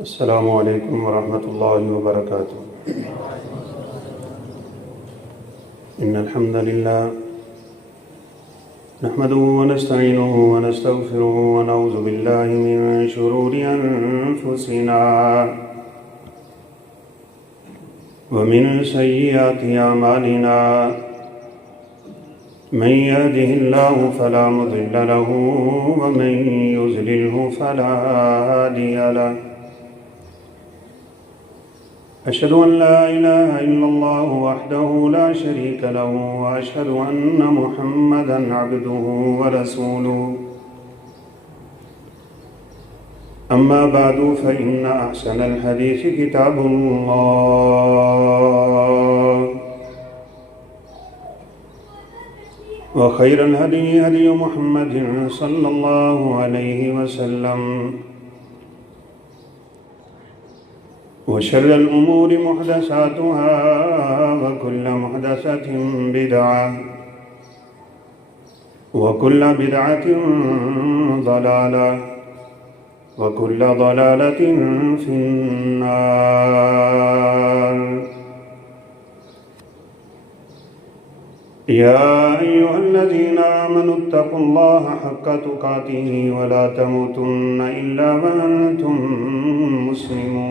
السلام علیکم ورحمۃ اللہ وبرکاتہ۔ ان الحمد للہ نحمده ونستعینه ونستغفره ونعوذ باللہ من شرور انفسنا ومن سیئات اعمالنا، من يهده الله فلا مضل له ومن يضلله فلا هادي له، أشهد أن لا إله إلا الله وحده لا شريك له، وأشهد أن محمدًا عبده ورسوله، أما بعد فإن أحسن الحديث كتاب الله، وخير الهدي هدي محمد صلى الله عليه وسلم، وشر الأمور محدثاتها وكل محدثة بدعة وكل بدعة ضلالة وكل ضلالة في النار۔ يا أيها الذين آمنوا اتقوا الله حق تقاته ولا تموتن إلا وأنتم مسلمون۔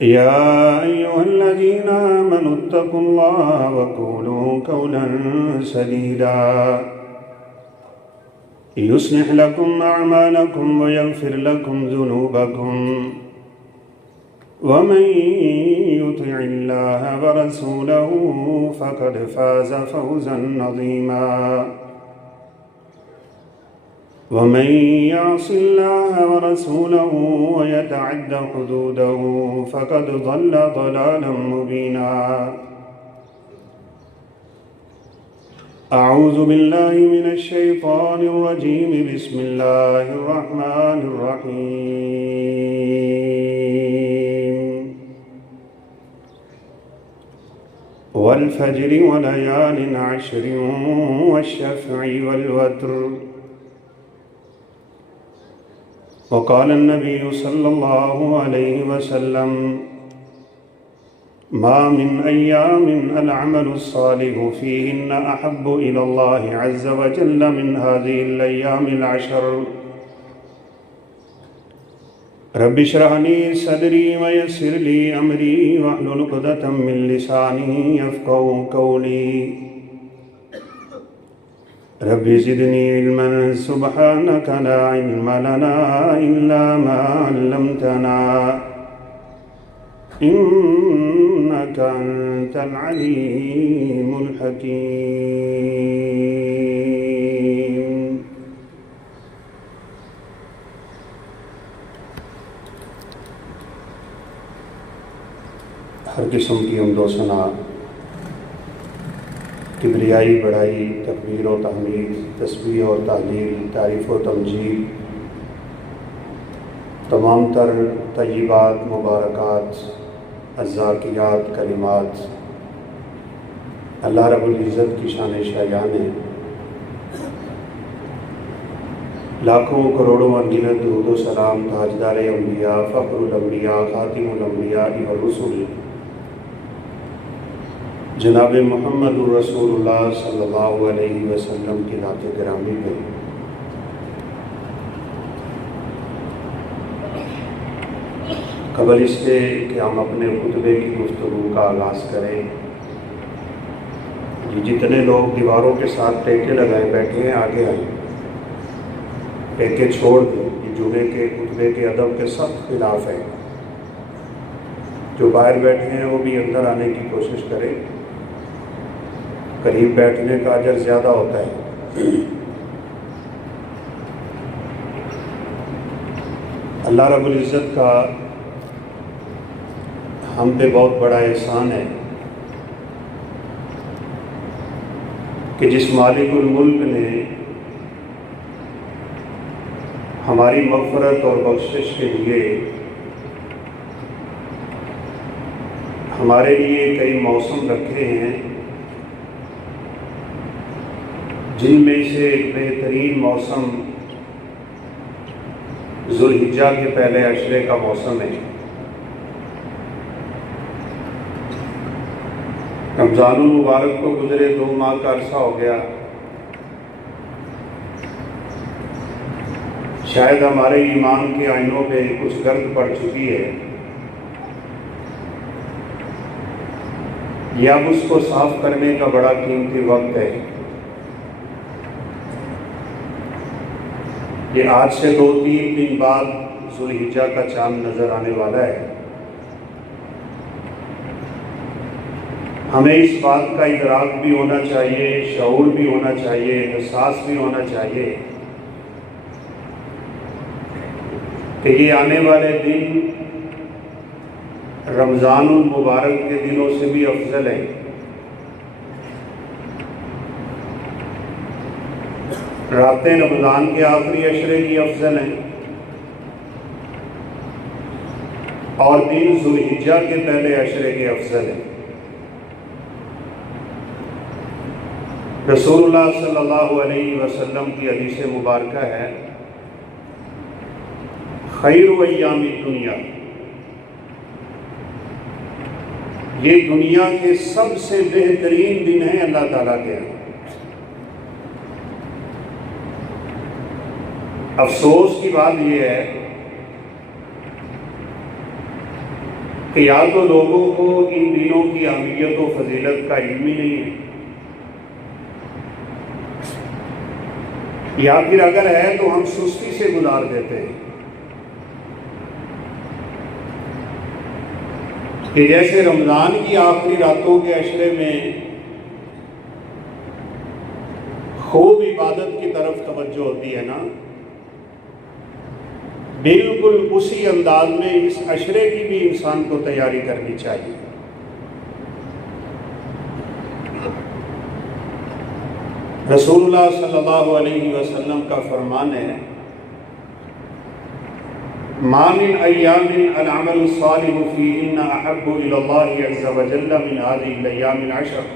يا أيها الذين آمنوا اتقوا الله وقولوا قولا سديدا يصلح لكم أعمالكم ويغفر لكم ذنوبكم، ومن يطع الله ورسوله فقد فاز فوزا عظيما، ومن يعص الله ورسوله ويتعد حدوده فقد ضل ضلالا مبينا۔ أعوذ بالله من الشيطان الرجيم، بسم الله الرحمن الرحيم، والفجر وليال عشر والشفع والوتر، وقال النبي صلى الله عليه وسلم: ما من أيام العمل الصالح فيهن أحب إلى الله عز وجل من هذه الأيام العشر، رب اشرح لي صدري ويسر لي أمري واحلل عقدة من لساني يفقهوا قولي، رب زدني علما سبحانك لا علم لنا إلا ما علمتنا إنك أنت العليم الحكيم۔ ہر قسم کی حمد و ثنا، کبریائی بڑائی، تکبیر و تحمید، تسبیح اور تہلیل، تعریف و تمجید، تمام تر طیبات، مبارکات، الزاکیات، کلمات اللہ رب العزت کی شان شایان ہیں۔ لاکھوں کروڑوں انگنت درود و سلام تاجدار انبیاء، فخر الانبیاء، خاتم الانبیاء والرسل، جناب محمد الرسول اللہ صلی اللہ علیہ وسلم کی ذات گرامی پہ۔ قبل اس کے کہ ہم اپنے خطبے کی گفتگو کا آغاز کریں، جتنے لوگ دیواروں کے ساتھ ٹیکے لگائے بیٹھے ہیں آگے آئیں، ٹیکے چھوڑ دیں۔ یہ جمعے کے خطبے کے ادب کے سخت خلاف ہے۔ جو باہر بیٹھے ہیں وہ بھی اندر آنے کی کوشش کریں، قریب بیٹھنے کا اجر زیادہ ہوتا ہے۔ اللہ رب العزت کا ہم پہ بہت بڑا احسان ہے کہ جس مالک الملک نے ہماری مغفرت اور بخشش کے لیے ہمارے لیے کئی موسم رکھے ہیں جن میں سے ایک بہترین موسم ذوالحجہ کے پہلے عشرے کا موسم ہے۔ رمضان المبارک کو گزرے 2 ماہ کا عرصہ ہو گیا۔ شاید ہمارے ایمان کے آئینوں پہ کچھ گرد پڑ چکی ہے، یا اب اس کو صاف کرنے کا بڑا قیمتی وقت ہے۔ یہ آج سے 2-3 دن بعد ذوالحجہ کا چاند نظر آنے والا ہے۔ ہمیں اس بات کا ادراک بھی ہونا چاہیے، شعور بھی ہونا چاہیے، احساس بھی ہونا چاہیے کہ یہ آنے والے دن رمضان المبارک کے دنوں سے بھی افضل ہے۔ راتیں رمضان کے آخری عشرے کی افضل ہیں، اور دن ذوالحجہ کے پہلے عشرے کے افضل ہیں۔ رسول اللہ صلی اللہ علیہ وسلم کی حدیث مبارکہ ہے، خیر ایام الدنیا، یہ دنیا کے سب سے بہترین دن ہیں اللہ تعالیٰ کے۔ افسوس کی بات یہ ہے کہ یا تو لوگوں کو ان دنوں کی اہمیت و فضیلت کا علم ہی نہیں ہے، یا پھر اگر ہے تو ہم سستی سے گزار دیتے ہیں کہ جیسے رمضان کی آخری راتوں کے عشرے میں خوب عبادت کی طرف توجہ ہوتی ہے نا، بالکل اسی انداز میں اس عشرے کی بھی انسان کو تیاری کرنی چاہیے۔ رسول اللہ صلی اللہ علیہ وسلم کا فرمان ہے، ما من ایام العمل الصالح فیہن احب الی اللہ عز وجل من هذه الايام العشر۔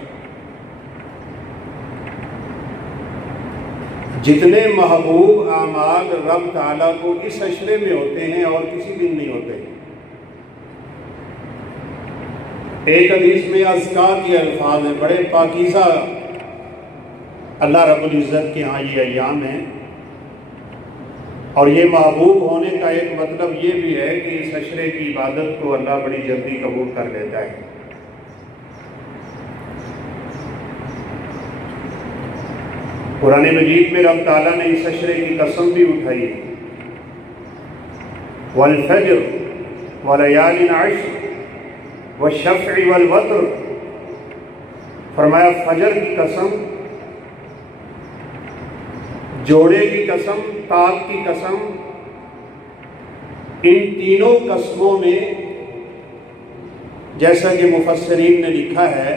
جتنے محبوب اعمال رب تعالیٰ کو اس عشرے میں ہوتے ہیں اور کسی دن نہیں ہوتے۔ ایک حدیث میں اذکار کے الفاظ ہیں، بڑے پاکیزہ اللہ رب العزت کے ہاں یہ ایام ہیں، اور یہ محبوب ہونے کا ایک مطلب یہ بھی ہے کہ اس عشرے کی عبادت کو اللہ بڑی جلدی قبول کر لیتا ہے۔ قرآن مجید میں رب تعالیٰ نے اس عشرے کی قسم بھی اٹھائی ہے، والفجر ولیال عشر والشفع والوتر، فرمایا فجر کی قسم، جوڑے کی قسم، تاک کی قسم، ان تینوں قسموں میں جیسا کہ مفسرین نے لکھا ہے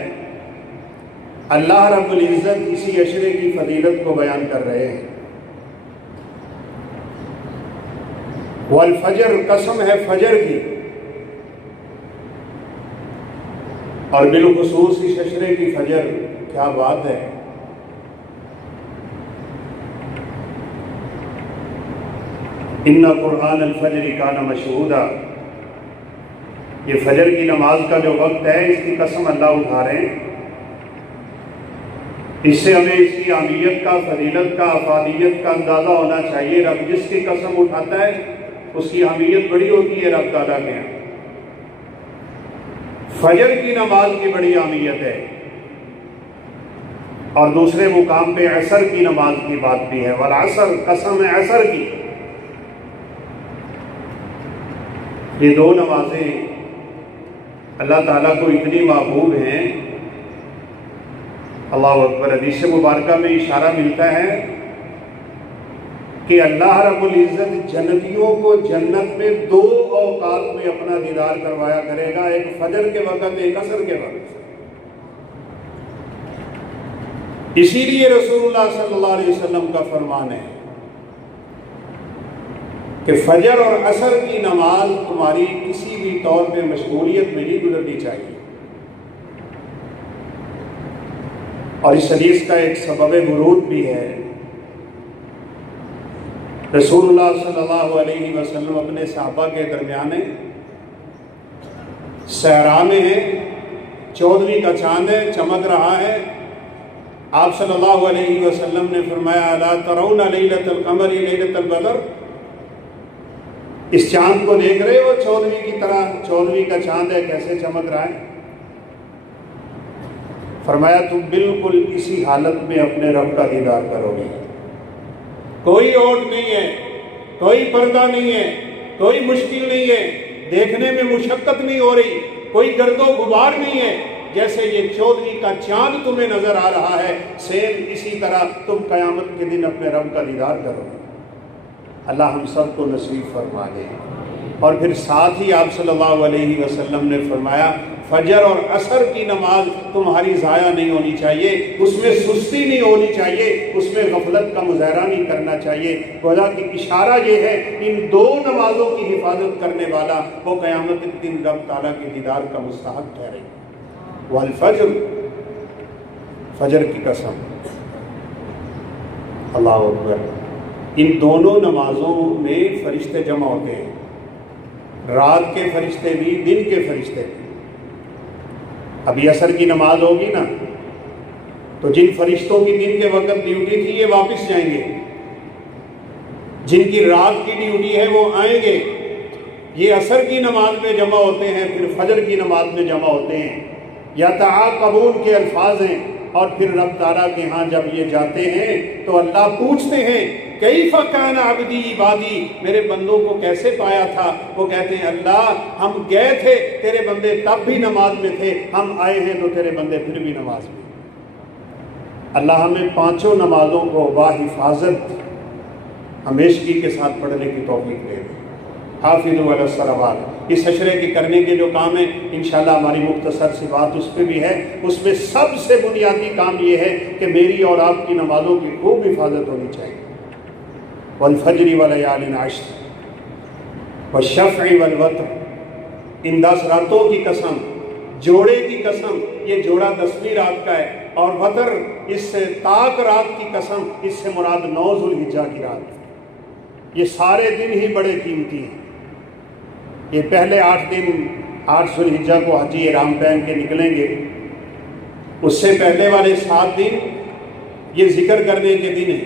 اللہ رب العزت اسی عشرے کی فضیلت کو بیان کر رہے ہیں۔ والفجر، قسم ہے فجر کی، اور بالخصوص اس عشرے کی فجر، کیا بات ہے۔ ان قرآن الفجر کان مشہودا، یہ فجر کی نماز کا جو وقت ہے اس کی قسم اللہ اٹھا رہے ہیں۔ اس سے ہمیں اس کی اہمیت کا، فضیلت کا، افادیت کا اندازہ ہونا چاہیے۔ رب جس کی قسم اٹھاتا ہے اس کی اہمیت بڑی ہوتی ہے رب تعالیٰ کے یہاں۔ فجر کی نماز کی بڑی اہمیت ہے، اور دوسرے مقام پہ عصر کی نماز کی بات بھی ہے، والعصر، قسم ہے عصر کی۔ یہ دو نمازیں اللہ تعالیٰ کو اتنی محبوب ہیں، اللہ اکبر۔ حدیث مبارکہ میں اشارہ ملتا ہے کہ اللہ رب العزت جنتیوں کو جنت میں 2 اوقات میں اپنا دیدار کروایا کرے گا، ایک فجر کے وقت، ایک عصر کے وقت۔ اسی لیے رسول اللہ صلی اللہ علیہ وسلم کا فرمان ہے کہ فجر اور عصر کی نماز تمہاری کسی بھی طور پہ مشغولیت میں نہیں گزرنی چاہیے۔ اور اس حدیث کا ایک سبب ورود بھی ہے۔ رسول اللہ صلی اللہ علیہ وسلم اپنے صحابہ کے درمیان صحرا میں ہیں، 14ویں کا چاند ہے، چمک رہا ہے۔ آپ صلی اللہ علیہ وسلم نے فرمایا الا ترون لیلۃ القمر لیلۃ البدر، اس چاند کو دیکھ رہے ہو 14ویں کی طرح، 14ویں کا چاند ہے، کیسے چمک رہا ہے؟ فرمایا تم بالکل اسی حالت میں اپنے رب کا دیدار کرو گے، کوئی اوٹ نہیں ہے، کوئی پردہ نہیں ہے، کوئی مشکل نہیں ہے، دیکھنے میں مشقت نہیں ہو رہی، کوئی گرد و غبار نہیں ہے۔ جیسے یہ 14ویں کا چاند تمہیں نظر آ رہا ہے، سیم اسی طرح تم قیامت کے دن اپنے رب کا دیدار کرو گے۔ اللہ ہم سب کو نصیب فرما دے۔ اور پھر ساتھ ہی آپ صلی اللہ علیہ وسلم نے فرمایا فجر اور عصر کی نماز تمہاری ضائع نہیں ہونی چاہیے، اس میں سستی نہیں ہونی چاہیے، اس میں غفلت کا مظاہرہ نہیں کرنا چاہیے۔ خدا کی اشارہ یہ ہے ان دو نمازوں کی حفاظت کرنے والا وہ قیامت کے دن رب تعالیٰ کے دیدار کا مستحق ٹھہرے۔ والفجر، فجر کی قسم، اللہ اکبر، ان دونوں نمازوں میں فرشتے جمع ہوتے ہیں، رات کے فرشتے بھی، دن کے فرشتے بھی۔ ابھی عصر کی نماز ہوگی نا تو جن فرشتوں کی دن کے وقت ڈیوٹی تھی یہ واپس جائیں گے، جن کی رات کی ڈیوٹی ہے وہ آئیں گے۔ یہ عصر کی نماز میں جمع ہوتے ہیں، پھر فجر کی نماز میں جمع ہوتے ہیں۔ یتعاقبون کے الفاظ ہیں، اور پھر رب تعالیٰ کے ہاں جب یہ جاتے ہیں تو اللہ پوچھتے ہیں کیف کان عبدی عبادی، میرے بندوں کو کیسے پایا تھا؟ وہ کہتے ہیں اللہ ہم گئے تھے تیرے بندے تب بھی نماز میں تھے، ہم آئے ہیں تو تیرے بندے پھر بھی نماز میں۔ اللہ ہمیں پانچوں نمازوں کو باحفاظت ہمیشگی کے ساتھ پڑھنے کی توفیق دے دے۔ حافظوا علی الصلوات، اس عشرے کے کرنے کے جو کام ہیں انشاءاللہ ہماری مختصر سی بات اس پہ بھی ہے۔ اس میں سب سے بنیادی کام یہ ہے کہ میری اور آپ کی نمازوں کی خوب حفاظت ہونی چاہیے۔ والفجر ولیال عشر والشفع والوتر، ان 10 راتوں کی قسم، جوڑے کی قسم، یہ جوڑا 10ویں رات کا ہے، اور وتر اس طاق رات کی قسم، اس سے مراد 9 ذوالحجہ کی رات۔ یہ سارے دن ہی بڑے قیمتی ہیں۔ یہ پہلے 8 دن 8 ذوالحجہ کو حجی احرام پہن کے نکلیں گے، اس سے پہلے والے 7 دن یہ ذکر کرنے کے دن ہیں،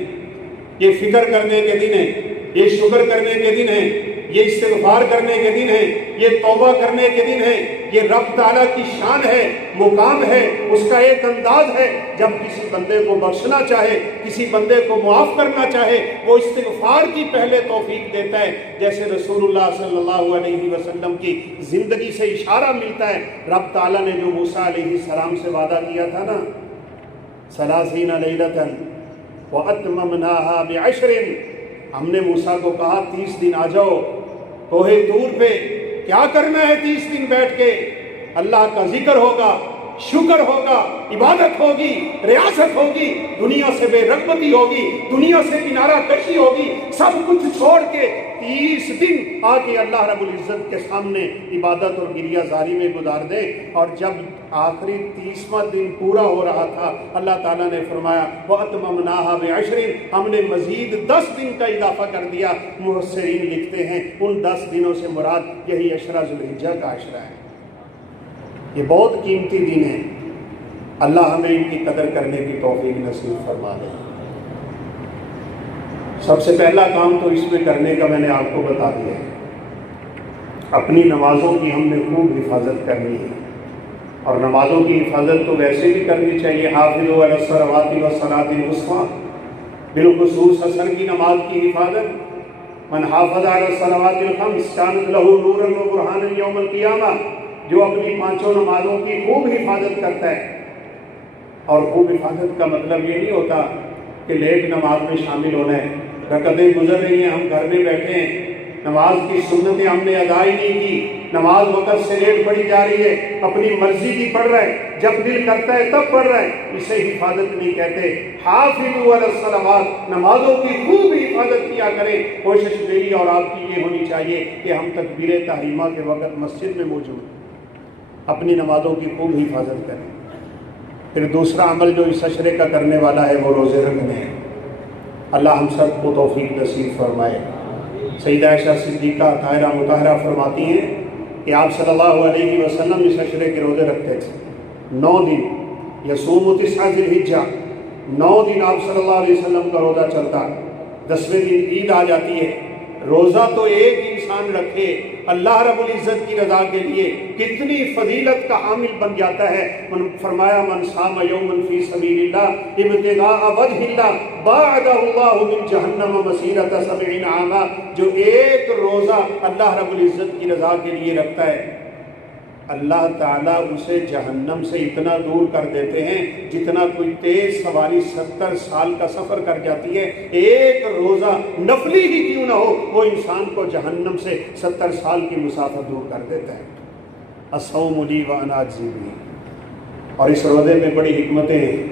یہ فکر کرنے کے دن ہیں، یہ شکر کرنے کے دن ہیں، یہ استغفار کرنے کے دن ہیں، یہ توبہ کرنے کے دن ہیں۔ یہ رب تعالیٰ کی شان ہے، مقام ہے، اس کا ایک انداز ہے، جب کسی بندے کو بخشنا چاہے، کسی بندے کو معاف کرنا چاہے، وہ استغفار کی پہلے توفیق دیتا ہے۔ جیسے رسول اللہ صلی اللہ علیہ وسلم کی زندگی سے اشارہ ملتا ہے، رب تعالیٰ نے جو موسیٰ علیہ السلام سے وعدہ کیا تھا نا، 30 لیلۃ وَأَتْمَمْنَاهَا بِعَشْرٍ، ہم نے موسیٰ کو کہا 30 دن آ جاؤ کوہ طور پہ، کیا کرنا ہے 30 دن بیٹھ کے؟ اللہ کا ذکر ہوگا، شکر ہوگا، عبادت ہوگی، ریاست ہوگی، دنیا سے بے رغبتی ہوگی، دنیا سے کنارہ کشی ہوگی، سب کچھ چھوڑ کے 30 دن آ کے اللہ رب العزت کے سامنے عبادت اور گریہ زاری میں گزار دے۔ اور جب آخری 30واں دن پورا ہو رہا تھا، اللہ تعالیٰ نے فرمایا وَأَتْمَمْنَاهَا بِعَشْرٍ، ہم نے مزید 10 دن کا اضافہ کر دیا۔ مفسرین لکھتے ہیں ان 10 دنوں سے مراد یہی عشرہ ذوالحجہ کا عشرہ ہے۔ یہ بہت قیمتی دن ہے، اللہ ہمیں ان کی قدر کرنے کی توفیق نصیب فرما دے۔ سب سے پہلا کام تو اس میں کرنے کا میں نے آپ کو بتا دیا ہے، اپنی نمازوں کی ہم نے خوب حفاظت کرنی ہے، اور نمازوں کی حفاظت تو ویسے بھی کرنی چاہیے۔ حافظوا علی الصلوات والصلاۃ الوسطیٰ، بالخصوص عصر کی نماز کی حفاظت۔ من حافظ علی الصلوات الخمس کانت لہ نورا وبرہانا یوم القیامہ، جو اپنی 5 نمازوں کی خوب حفاظت کرتا ہے۔ اور خوب حفاظت کا مطلب یہ نہیں ہوتا کہ لیٹ نماز میں شامل ہونا ہے، رکعتیں گزر رہی ہیں، ہم گھر میں بیٹھے ہیں، نماز کی سنتیں ہم نے ادا ہی نہیں کی، نماز وقت سے لیٹ پڑھی جا رہی ہے، اپنی مرضی کی پڑھ رہا ہے، جب دل کرتا ہے تب پڑھ رہا ہے، اسے حفاظت نہیں کہتے۔ حافظوا علی الصلوات، نمازوں کی خوب حفاظت کیا کریں۔ کوشش میری اور آپ کی یہ ہونی چاہیے کہ ہم تکبیر تحریمہ کے وقت مسجد میں موجود ہیں، اپنی نمازوں کی خوب حفاظت کریں۔ پھر دوسرا عمل جو اس عشرے کا کرنے والا ہے وہ روزے رکھنے ہیں۔ اللہ ہم سب کو توفیق نصیب فرمائے۔ سیدہ عائشہ صدیقہ طاہرہ مطہرہ فرماتی ہیں کہ آپ صلی اللہ علیہ وسلم اس عشرے کے روزے رکھتے تھے 9 دن، یصوم 9 ذی الحجہ، 9 دن آپ صلی اللہ علیہ وسلم کا روزہ چلتا، 10ویں دن عید آ جاتی ہے۔ روزہ تو ایک انسان رکھے اللہ رب العزت کی رضا کے لیے کتنی فضیلت کا حامل بن جاتا ہے۔ فرمایا من صام یوما فی سبیل اللہ ابتغاء وجہ اللہ باعدہ اللہ من جہنم مسیرۃ 70 عاما، جو ایک روزہ اللہ رب العزت کی رضا کے لیے رکھتا ہے اللہ تعالیٰ اسے جہنم سے اتنا دور کر دیتے ہیں جتنا کوئی تیز سواری 70 سال کا سفر کر جاتی ہے۔ ایک روزہ نفلی ہی کیوں نہ ہو وہ انسان کو جہنم سے 70 سال کی مسافت دور کر دیتا ہے۔ الصوم لی وانا اجزی بہ، اور اس روزے میں بڑی حکمتیں ہیں۔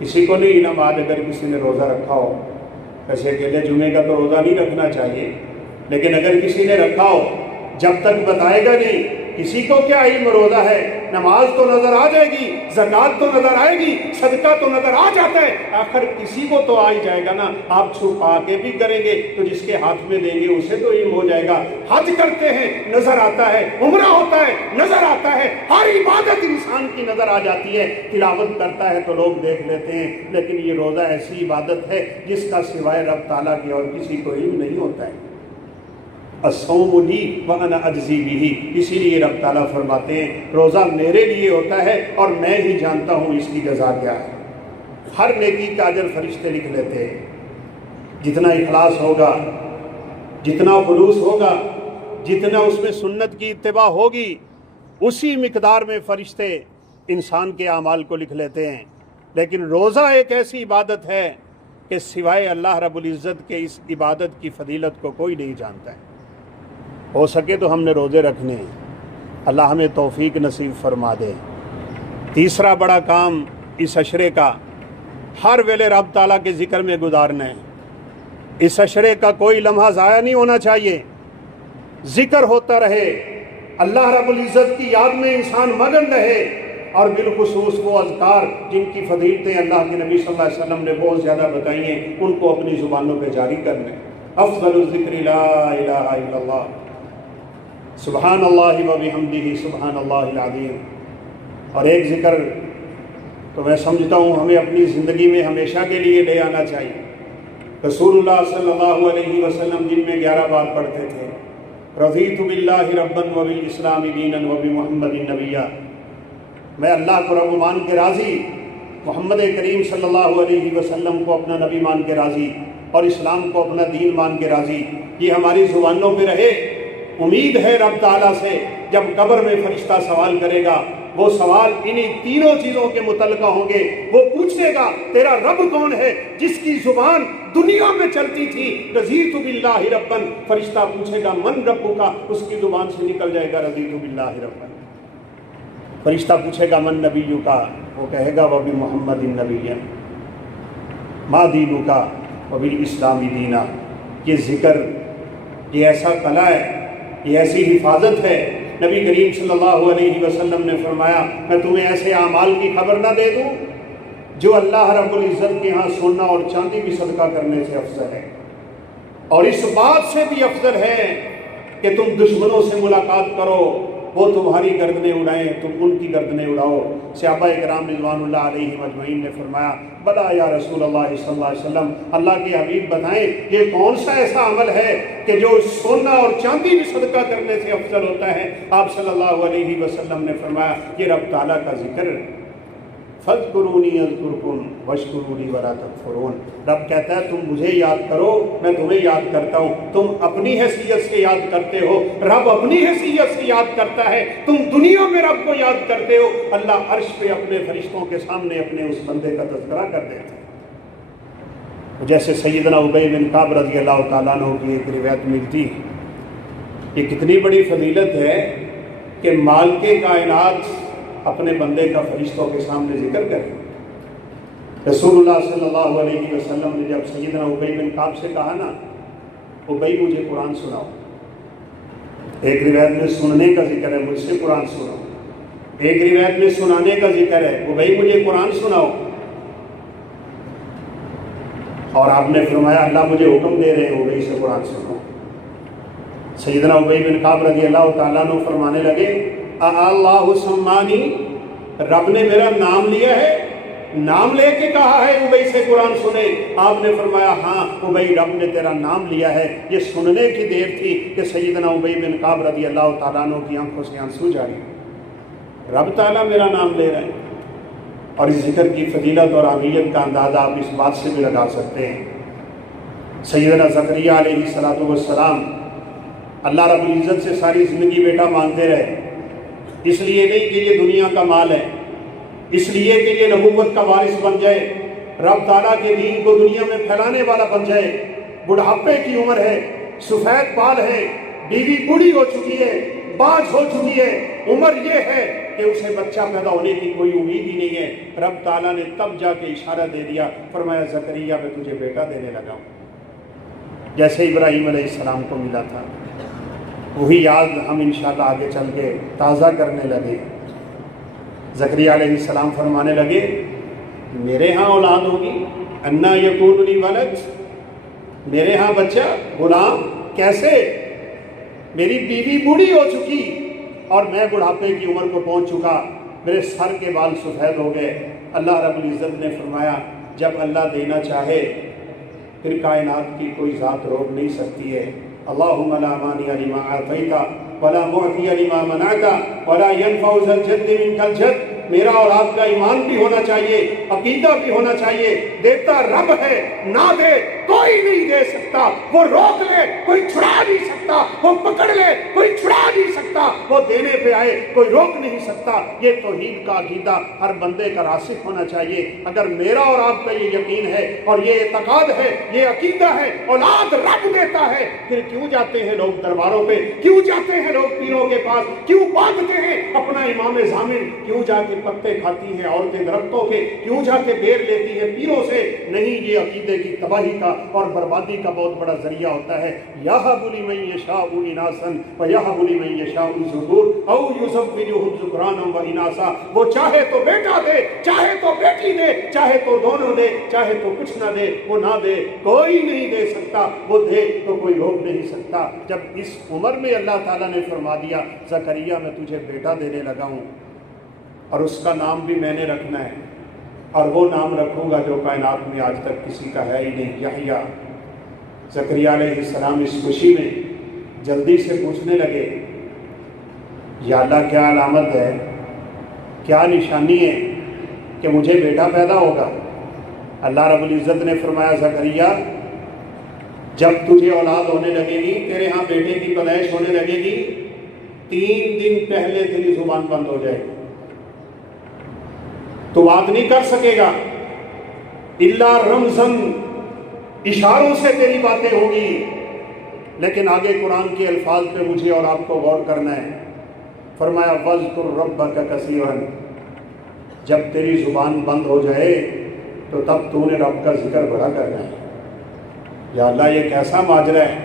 کسی کو نہیں انعام آج اگر کسی نے روزہ رکھا ہو، ویسے اکیلے جمعے کا تو روزہ نہیں رکھنا چاہیے، لیکن اگر کسی نے رکھا ہو جب تک بتائے گا نہیں کسی کو کیا علم روزہ ہے، نماز تو نظر آ جائے گی، زکوٰۃ تو نظر آئے گی، صدقہ تو نظر آ جاتا ہے، آخر کسی کو تو آ ہی جائے گا نا۔ آپ چھپا کے بھی کریں گے تو جس کے ہاتھ میں دیں گے اسے تو علم ہو جائے گا۔ حج کرتے ہیں نظر آتا ہے، عمرہ ہوتا ہے نظر آتا ہے، ہر عبادت انسان کی نظر آ جاتی ہے، تلاوت کرتا ہے تو لوگ دیکھ لیتے ہیں، لیکن یہ روزہ ایسی عبادت ہے جس کا سوائے رب تعالیٰ کے اور کسی کو علم نہیں ہوتا ہے۔ الصوم لی وانا اجزی بہ، اسی لیے رب تعالیٰ فرماتے ہیں روزہ میرے لیے ہوتا ہے اور میں ہی جانتا ہوں اس کی جزا کیا ہے۔ ہر نیکی کا اجر فرشتے لکھ لیتے ہیں، جتنا اخلاص ہوگا، جتنا خلوص ہوگا، جتنا اس میں سنت کی اتباع ہوگی، اسی مقدار میں فرشتے انسان کے اعمال کو لکھ لیتے ہیں۔ لیکن روزہ ایک ایسی عبادت ہے کہ سوائے اللہ رب العزت کے اس عبادت کی فضیلت کو کوئی نہیں جانتا ہے۔ ہو سکے تو ہم نے روزے رکھنے ہیں، اللہ ہمیں توفیق نصیب فرما دے۔ تیسرا بڑا کام اس عشرے کا ہر ویلے رب تعالیٰ کے ذکر میں گزارنا ہے۔ اس عشرے کا کوئی لمحہ ضائع نہیں ہونا چاہیے، ذکر ہوتا رہے، اللہ رب العزت کی یاد میں انسان مگن رہے، اور بالخصوص وہ اذکار جن کی فضیلتیں اللہ کے نبی صلی اللہ علیہ وسلم نے بہت زیادہ بتائی ہیں ان کو اپنی زبانوں پہ جاری کرنا۔ افضل الذکر لا الہ الا اللہ، سبحان اللہ و بحمدہ سبحان اللہ العظیم۔ اور ایک ذکر تو میں سمجھتا ہوں ہمیں اپنی زندگی میں ہمیشہ کے لیے لے آنا چاہیے۔ رسول اللہ صلی اللہ علیہ وسلم دن میں 11 بار پڑھتے تھے، رضیت باللہ ربا وبالاسلام دینا وبمحمد نبیا، میں اللہ کو رب مان کے راضی، محمد کریم صلی اللہ علیہ وسلم کو اپنا نبی مان کے راضی، اور اسلام کو اپنا دین مان کے راضی۔ یہ ہماری زبانوں پہ رہے۔ امید ہے رب تعالیٰ سے جب قبر میں فرشتہ سوال کرے گا، وہ سوال انہی تینوں چیزوں کے متعلقہ ہوں گے۔ وہ پوچھے گا تیرا رب کون ہے، جس کی زبان دنیا میں چلتی تھی رضیت باللہ ربا، فرشتہ پوچھے گا من ربک، اس کی زبان سے نکل جائے گا رضیت باللہ ربا۔ فرشتہ پوچھے گا من نبیک، وہ کہے گا وبمحمد نبیا، ما دینک وبالاسلام دینا۔ یہ ذکر، یہ ایسا قلعہ ہے، یہ ایسی حفاظت ہے۔ نبی کریم صلی اللہ علیہ وسلم نے فرمایا میں تمہیں ایسے اعمال کی خبر نہ دے دوں جو اللہ رب العزت کے ہاں سونا اور چاندی بھی صدقہ کرنے سے افضل ہے، اور اس بات سے بھی افضل ہے کہ تم دشمنوں سے ملاقات کرو، وہ تمہاری گردنیں اڑائیں، تم ان کی گردنیں اڑاؤ۔ صحابہ کرام رضوان اللہ علیہ مجمعین نے فرمایا بلا یا رسول اللہ صلی اللہ علیہ وسلم، اللہ کے حبیب بتائیں یہ کون سا ایسا عمل ہے کہ جو سونا اور چاندی بھی صدقہ کرنے سے افضل ہوتا ہے؟ آپ صلی اللہ علیہ وسلم نے فرمایا یہ رب تعالیٰ کا ذکر، فاذکرونی اذکرکم واشکروا لی ولا تکفرون۔ رب کہتا ہے تم مجھے یاد کرو میں تمہیں یاد کرتا ہوں، تم اپنی حیثیت سے یاد کرتے ہو، رب اپنی حیثیت سے یاد کرتا ہے، تم دنیا میں رب کو یاد کرتے ہو، اللہ عرش پہ اپنے فرشتوں کے سامنے اپنے اس بندے کا تذکرہ کر دیتے ہیں۔ جیسے سیدنا ابی بن کعب رضی اللہ تعالیٰ عنہ کی ایک روایت ملتی ہے، یہ کتنی بڑی فضیلت ہے کہ مالک کائنات اپنے بندے کا فرشتوں کے سامنے ذکر کرے۔ رسول اللہ صلی اللہ علیہ وسلم نے جب سیدنا ابی بن کعب سے کہا نا ابی مجھے قرآن سناؤ، ایک روایت میں سننے کا ذکر ہے، مجھ سے قرآن سناؤ، ایک روایت میں سنانے کا ذکر ہے، ابی مجھے قرآن سناؤ، اور آپ نے فرمایا اللہ مجھے حکم دے رہے ہیں ابی سے قرآن سنو۔ سیدنا ابی بن کعب رضی اللہ تعالیٰ عنہ فرمانے لگے اللہ سمانی، رب نے میرا نام لیا ہے، نام لے کے کہا ہے ابی سے قرآن سنے؟ آپ نے فرمایا ہاں ابی، رب نے تیرا نام لیا ہے۔ یہ سننے کی دیر تھی کہ سیدنا ابی بن کعب رضی اللہ تعالیٰ عنہ کی آنکھوں سے آنسو جاری، رب تعالیٰ میرا نام لے رہے ہیں۔ اور اس ذکر کی فضیلت اور اہمیت کا اندازہ آپ اس بات سے بھی لگا سکتے ہیں، سیدنا زکریا علیہ السلام اللہ رب العزت سے ساری زندگی بیٹا مانگتے رہے، اس لیے نہیں کہ یہ دنیا کا مال ہے، اس لیے کہ یہ نبوت کا وارث بن جائے، رب تعالیٰ کے دین کو دنیا میں پھیلانے والا بن جائے۔ بڑھاپے کی عمر ہے، سفید بال ہے، بیوی بوڑھی ہو چکی ہے، باز ہو چکی ہے، عمر یہ ہے کہ اسے بچہ پیدا ہونے کی کوئی امید ہی نہیں ہے۔ رب تعالیٰ نے تب جا کے اشارہ دے دیا، فرمایا زکریا میں تجھے بیٹا دینے لگا ہوں، جیسے ابراہیم علیہ السلام کو ملا تھا۔ وہی یاد ہم انشاءاللہ آگے چل کے تازہ کرنے لگے۔ زکریا علیہ السلام فرمانے لگے میرے ہاں اولاد ہوگی، انا یکون لی ولد، میرے ہاں بچہ غلام کیسے؟ میری بیوی بوڑھی ہو چکی اور میں بڑھاپے کی عمر کو پہنچ چکا، میرے سر کے بال سفید ہو گئے۔ اللہ رب العزت نے فرمایا جب اللہ دینا چاہے پھر کائنات کی کوئی ذات روک نہیں سکتی ہے۔ اللہم لا مانع لما اعطیت ولا معطی لما منعت ولا ينفع ذا الجد منک الجد۔ میرا اور آپ کا ایمان بھی ہونا چاہیے، عقیدہ بھی ہونا چاہیے، دیتا رب ہے، نہ دے کوئی نہیں دے سکتا، وہ روک لے کوئی چھڑا نہیں سکتا، وہ پکڑ لے کوئی چھڑا نہیں سکتا، وہ دینے پہ آئے کوئی روک نہیں سکتا۔ یہ توحید کا عقیدہ ہر بندے کا راسخ ہونا چاہیے۔ اگر میرا اور آپ کا یہ یقین ہے اور یہ اعتقاد ہے، یہ عقیدہ ہے اولاد رب دیتا ہے، پھر کیوں جاتے ہیں لوگ درباروں پہ، کیوں جاتے ہیں لوگ پیروں کے پاس، کیوں باندھتے ہیں اپنا امام ضامن، کیوں جا کے پتے کھاتی ہیں عورتیں درختوں کے، کیوں جا کے بیر لیتی ہیں پیروں سے؟ نہیں، یہ عقیدے کی تباہی کا اور بربادی کا بہت بڑا ذریعہ ہوتا ہے۔ یَهَبُ لِمَن يَشَاءُ إِنَاثًا وَيَهَبُ لِمَن يَشَاءُ الذُّكُورَ أَوْ يُزَوِّجُهُمْ ذُكْرَانًا وَإِنَاثًا، وہ چاہے تو بیٹا دے، چاہے تو بیٹی دے، چاہے تو دونوں دے، چاہے تو کچھ نہ دے، وہ نہ دے کوئی نہیں دے سکتا، وہ دے تو کوئی روک نہیں سکتا۔ جب اس عمر میں اللہ تعالیٰ نے فرما دیا زکریا میں تجھے بیٹا دینے لگا ہوں اور اس کا نام بھی میں نے رکھنا ہے، اور وہ نام رکھوں گا جو کائنات میں آج تک کسی کا ہے ہی نہیں، یحییٰ۔ زکریا علیہ السلام اس خوشی میں جلدی سے پوچھنے لگے یا اللہ کیا علامت ہے، کیا نشانی ہے کہ مجھے بیٹا پیدا ہوگا؟ اللہ رب العزت نے فرمایا زکریا جب تجھے اولاد ہونے لگے گی، تیرے ہاں بیٹے کی پیدائش ہونے لگے گی، 3 دن پہلے تیری زبان بند ہو جائے گی، تو بات نہیں کر سکے گا، الا رمزن، اشاروں سے تیری باتیں ہوں گی۔ لیکن آگے قرآن کے الفاظ پہ مجھے اور آپ کو غور کرنا ہے۔ فرمایا وَاذْكُرْ رَبَّكَ كَثِيرًا، جب تیری زبان بند ہو جائے تو تب تو نے رب کا ذکر بڑا کرنا ہے۔ یا اللہ یہ کیسا ماجرا ہے،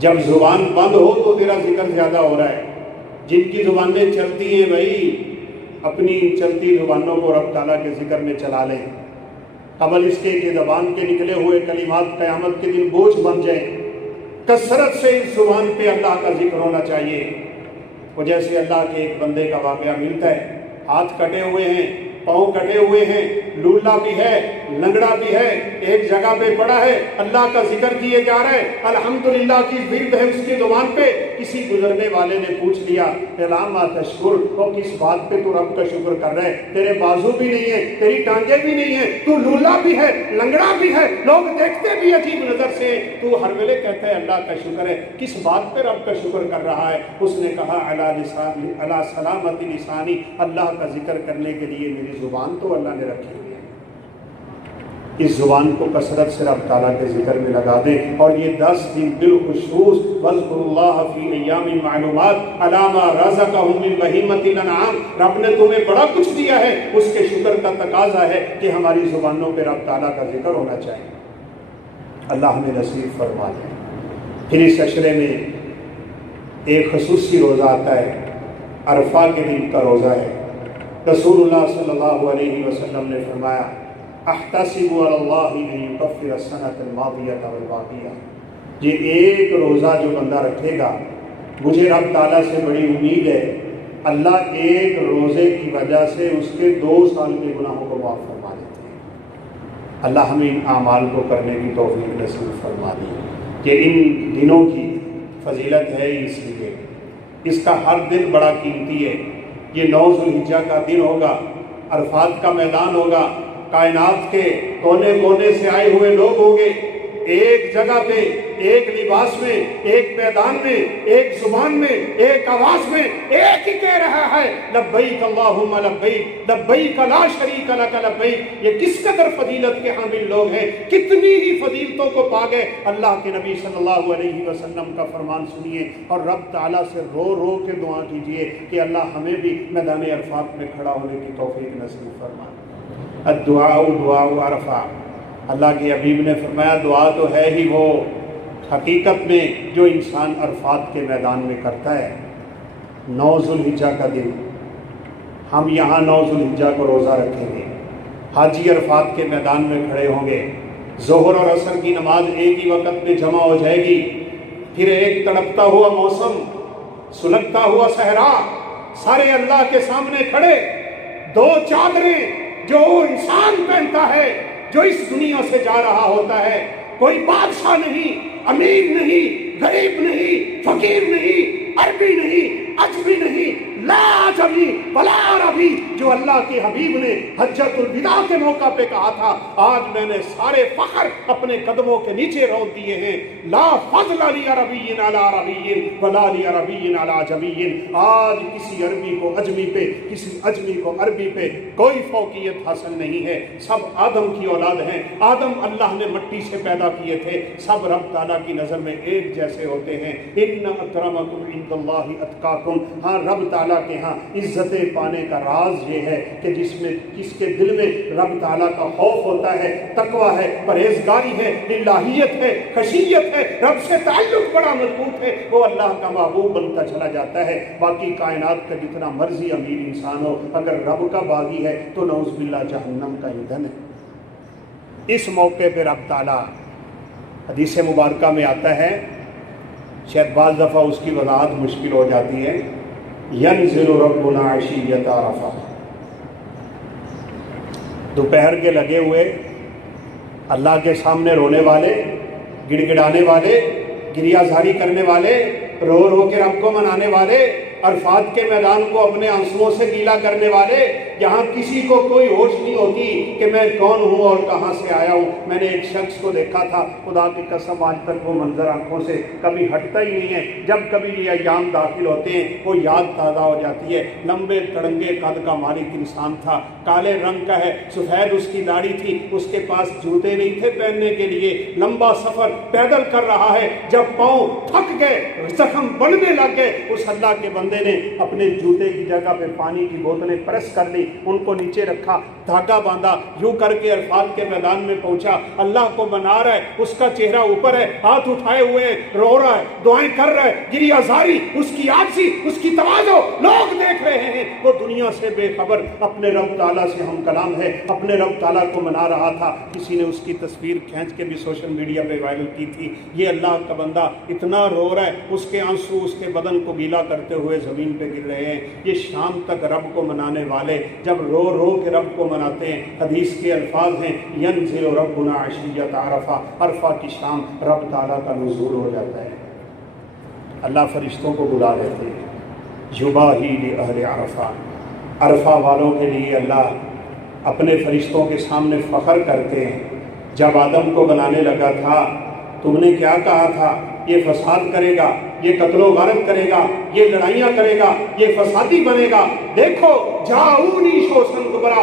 جب زبان بند ہو تو تیرا ذکر زیادہ ہو رہا ہے۔ جن کی زبانیں چلتی ہیں بھائی، اپنی چلتی زبانوں کو رب تعالیٰ کے ذکر میں چلا لیں، قبل اس کے کہ زبان کے نکلے ہوئے کلمات قیامت کے دن بوجھ بن جائیں۔ کثرت سے اس زبان پہ اللہ کا ذکر ہونا چاہیے۔ وہ جیسے اللہ کے ایک بندے کا واقعہ ملتا ہے، ہاتھ کٹے ہوئے ہیں، پاؤں کٹے ہوئے ہیں، لولا بھی ہے، لنگڑا بھی ہے، ایک جگہ پہ پڑا ہے، اللہ کا ذکر کیے جا رہا ہے، الحمدللہ کی ورد ہے اس کی زبان پہ۔ کسی گزرنے والے نے پوچھ لیا علامہ تشکر، وہ کس بات پہ تو رب کا شکر کر رہے؟ تیرے بازو بھی نہیں ہے، تیری ٹانگیں بھی نہیں ہیں، تو لولا بھی ہے، لنگڑا بھی ہے، لوگ دیکھتے بھی عجیب نظر سے، تو ہر ویلے کہتا ہے اللہ کا شکر ہے، کس بات پہ رب کا شکر کر رہا ہے؟ اس نے کہا علی سلامت لسانی، اللہ کا ذکر کرنے کے لیے میری زبان تو اللہ نے رکھی ہوئی ہے۔ اس زبان کو کثرت سے رب تعالیٰ کے ذکر میں لگا دیں، اور یہ 10 دن بالخصوص وَاذْكُرُوا اللَّهَ فِي أَيَّامٍ مَّعْلُومَاتٍ عَلَىٰ مَا رَزَقَهُم مِّن بَهِيمَةِ الْأَنْعَامِ، رب نے تمہیں بڑا کچھ دیا ہے، اس کے شکر کا تقاضا ہے کہ ہماری زبانوں پہ رب تعالیٰ کا ذکر ہونا چاہیے۔ اللہ ہمیں نصیب فرما دے۔ پھر اس عشرے میں ایک خصوصی روزہ آتا ہے، عرفہ کے دن کا روزہ ہے۔ رسول اللہ صلی اللہ علیہ وسلم نے فرمایا احتسب علی اللہ ان یکفر السنۃ الماضیہ والباقیہ، یہ ایک روزہ جو بندہ رکھے گا، مجھے رب تعالیٰ سے بڑی امید ہے اللہ ایک روزے کی وجہ سے اس کے 2 سال کے گناہوں کو معاف فرما دیتے ہیں۔ اللہ ہمیں ان اعمال کو کرنے کی توفیق نصیب فرما دی کہ ان دنوں کی فضیلت ہے اس لیے، اس کا ہر دن بڑا قیمتی ہے۔ یہ 9 ذوالحجہ کا دن ہوگا، عرفات کا میدان ہوگا، کائنات کے کونے کونے سے آئے ہوئے لوگ ہوں گے، ایک جگہ پہ، ایک لباس میں، ایک میدان میں، ایک زبان میں، ایک آواز میں ایک ہی کہہ رہا ہے لبیک اللہم لبیک لبیک لا شریک لک لبیک۔ یہ کس قدر فضیلت کے حامل لوگ ہیں، کتنی ہی فضیلتوں کو پا گئے۔ اللہ کے نبی صلی اللہ علیہ وسلم کا فرمان سنیے اور رب تعالیٰ سے رو رو کے دعا کیجئے کہ اللہ ہمیں بھی میدان عرفات میں کھڑا ہونے کی توفیق نصیب فرما۔ الدعاء دعاء عرفہ، اللہ کے حبیب نے فرمایا دعا تو ہے ہی وہ حقیقت میں جو انسان عرفات کے میدان میں کرتا ہے۔ 9 ذوالحجہ کا دن، ہم یہاں 9 ذوالحجہ کو روزہ رکھیں گے، حاجی عرفات کے میدان میں کھڑے ہوں گے، ظہر اور عصر کی نماز ایک ہی وقت میں جمع ہو جائے گی، پھر ایک تڑپتا ہوا موسم، سلگتا ہوا صحرا، سارے اللہ کے سامنے کھڑے، 2 چادریں جو انسان پہنتا ہے جو اس دنیا سے جا رہا ہوتا ہے، کوئی بادشاہ نہیں، امیر نہیں، غریب نہیں، فقیر نہیں، عربی نہیں، عجمی نہیں، لا عجمی ولا عربی، جو اللہ کے حبیب نے حجۃ الوداع کے موقع پہ کہا تھا آج میں نے سارے فخر اپنے قدموں کے نیچے روک دیے ہیں، لا فضل لعربی علی عربی ولا لعربی علی عجمی۔ آج کسی عربی کو عجمی پہ، کسی عجمی کو عربی پہ کوئی فوقیت حاصل نہیں ہے، سب آدم کی اولاد ہیں، آدم اللہ نے مٹی سے پیدا کیے تھے، سب رب تعالیٰ کی نظر میں ایک جیسے ہوتے ہیں۔ ان اکرمکم عند اللہ اتقاکم، ہاں رب تعالیٰ کے ہاں عزت پانے کا راز یہ ہے کہ جس کے دل میں رب تعالیٰ کا خوف ہوتا ہے، تقویٰ ہے، پرہیزگاری ہے، الہیت ہے، خشیت ہے، رب سے تعلق بڑا مضبوط ہے، وہ اللہ کا محبوب بنتا چلا جاتا ہے۔ باقی کائنات کا جتنا مرضی امیر انسان ہو، اگر رب کا باغی ہے تو نعوذ باللہ جہنم کا ایندھن ہے۔ اس موقع پہ رب تعالیٰ، حدیث مبارکہ میں آتا ہے، شاید بعض دفعہ اس کی وضاحت مشکل ہو جاتی ہے، ینزل ربنا عشیۃ عرفہ، دوپہر کے لگے ہوئے اللہ کے سامنے رونے والے، گڑ گڑانے والے، گریہ زاری کرنے والے، رو رو کے رب کو منانے والے، عرفات کے میدان کو اپنے آنسوؤں سے گیلا کرنے والے، یہاں کسی کو کوئی ہوش نہیں ہوتی کہ میں کون ہوں اور کہاں سے آیا ہوں۔ میں نے ایک شخص کو دیکھا تھا، خدا کی قسم آج تک وہ منظر آنکھوں سے کبھی ہٹتا ہی نہیں ہے، جب کبھی یہ ایام داخل ہوتے ہیں وہ یاد تازہ ہو جاتی ہے۔ لمبے تڑنگے قد کا مالک انسان تھا، کالے رنگ کا ہے، سفید اس کی داڑھی تھی، اس کے پاس جوتے نہیں تھے پہننے کے لیے، لمبا سفر پیدل کر رہا ہے، جب پاؤں تھک گئے، زخم بڑھنے لگ گئے، اس اللہ کے بندے نے اپنے جوتے کی جگہ پہ پانی کی بوتلیں پریس کر لی، ان کو نیچے رکھا، دھاگا باندھا، یوں کر کے عرفات کے میدان میں پہنچا، اللہ کو منا رہا ہے، اس کا چہرہ اوپر ہے، ہاتھ اٹھائے ہوئے ہیں، رو رہا ہے، دعائیں کر رہا ہے، گریہ زاری، اس کی عاجزی، اس کی تواضع لوگ دیکھ رہے ہیں، وہ دنیا سے بے خبر اپنے رب تعالیٰ سے ہم کلام ہے، اپنے رب تعالیٰ کو منا رہا تھا۔ کسی نے اس کی تصویر کھینچ کے بھی سوشل میڈیا پہ وائرل کی تھی، یہ اللہ کا بندہ اتنا رو رہا ہے، اس کے آنسو اس کے بدن کو گیلا کرتے ہوئے زمین پہ گر رہے ہیں۔ یہ شام تک رب کو منانے والے جب رو رو کے رب کو مناتے ہیں، حدیث کے الفاظ ہیں ینزل ربنا عشیۃ عرفہ، عرفہ کی شام رب تعالیٰ کا نزول ہو جاتا ہے، اللہ فرشتوں کو بلا لیتے ہیں، یباہی لأہل عرفہ، عرفہ والوں کے لیے اللہ اپنے فرشتوں کے سامنے فخر کرتے ہیں۔ جب آدم کو بنانے لگا تھا تم نے کیا کہا تھا، یہ فساد کرے گا، یہ قتل و غارت کرے گا، یہ لڑائیاں کرے گا، یہ فسادی بنے گا، دیکھو جاؤنی شوشن کبرا،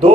2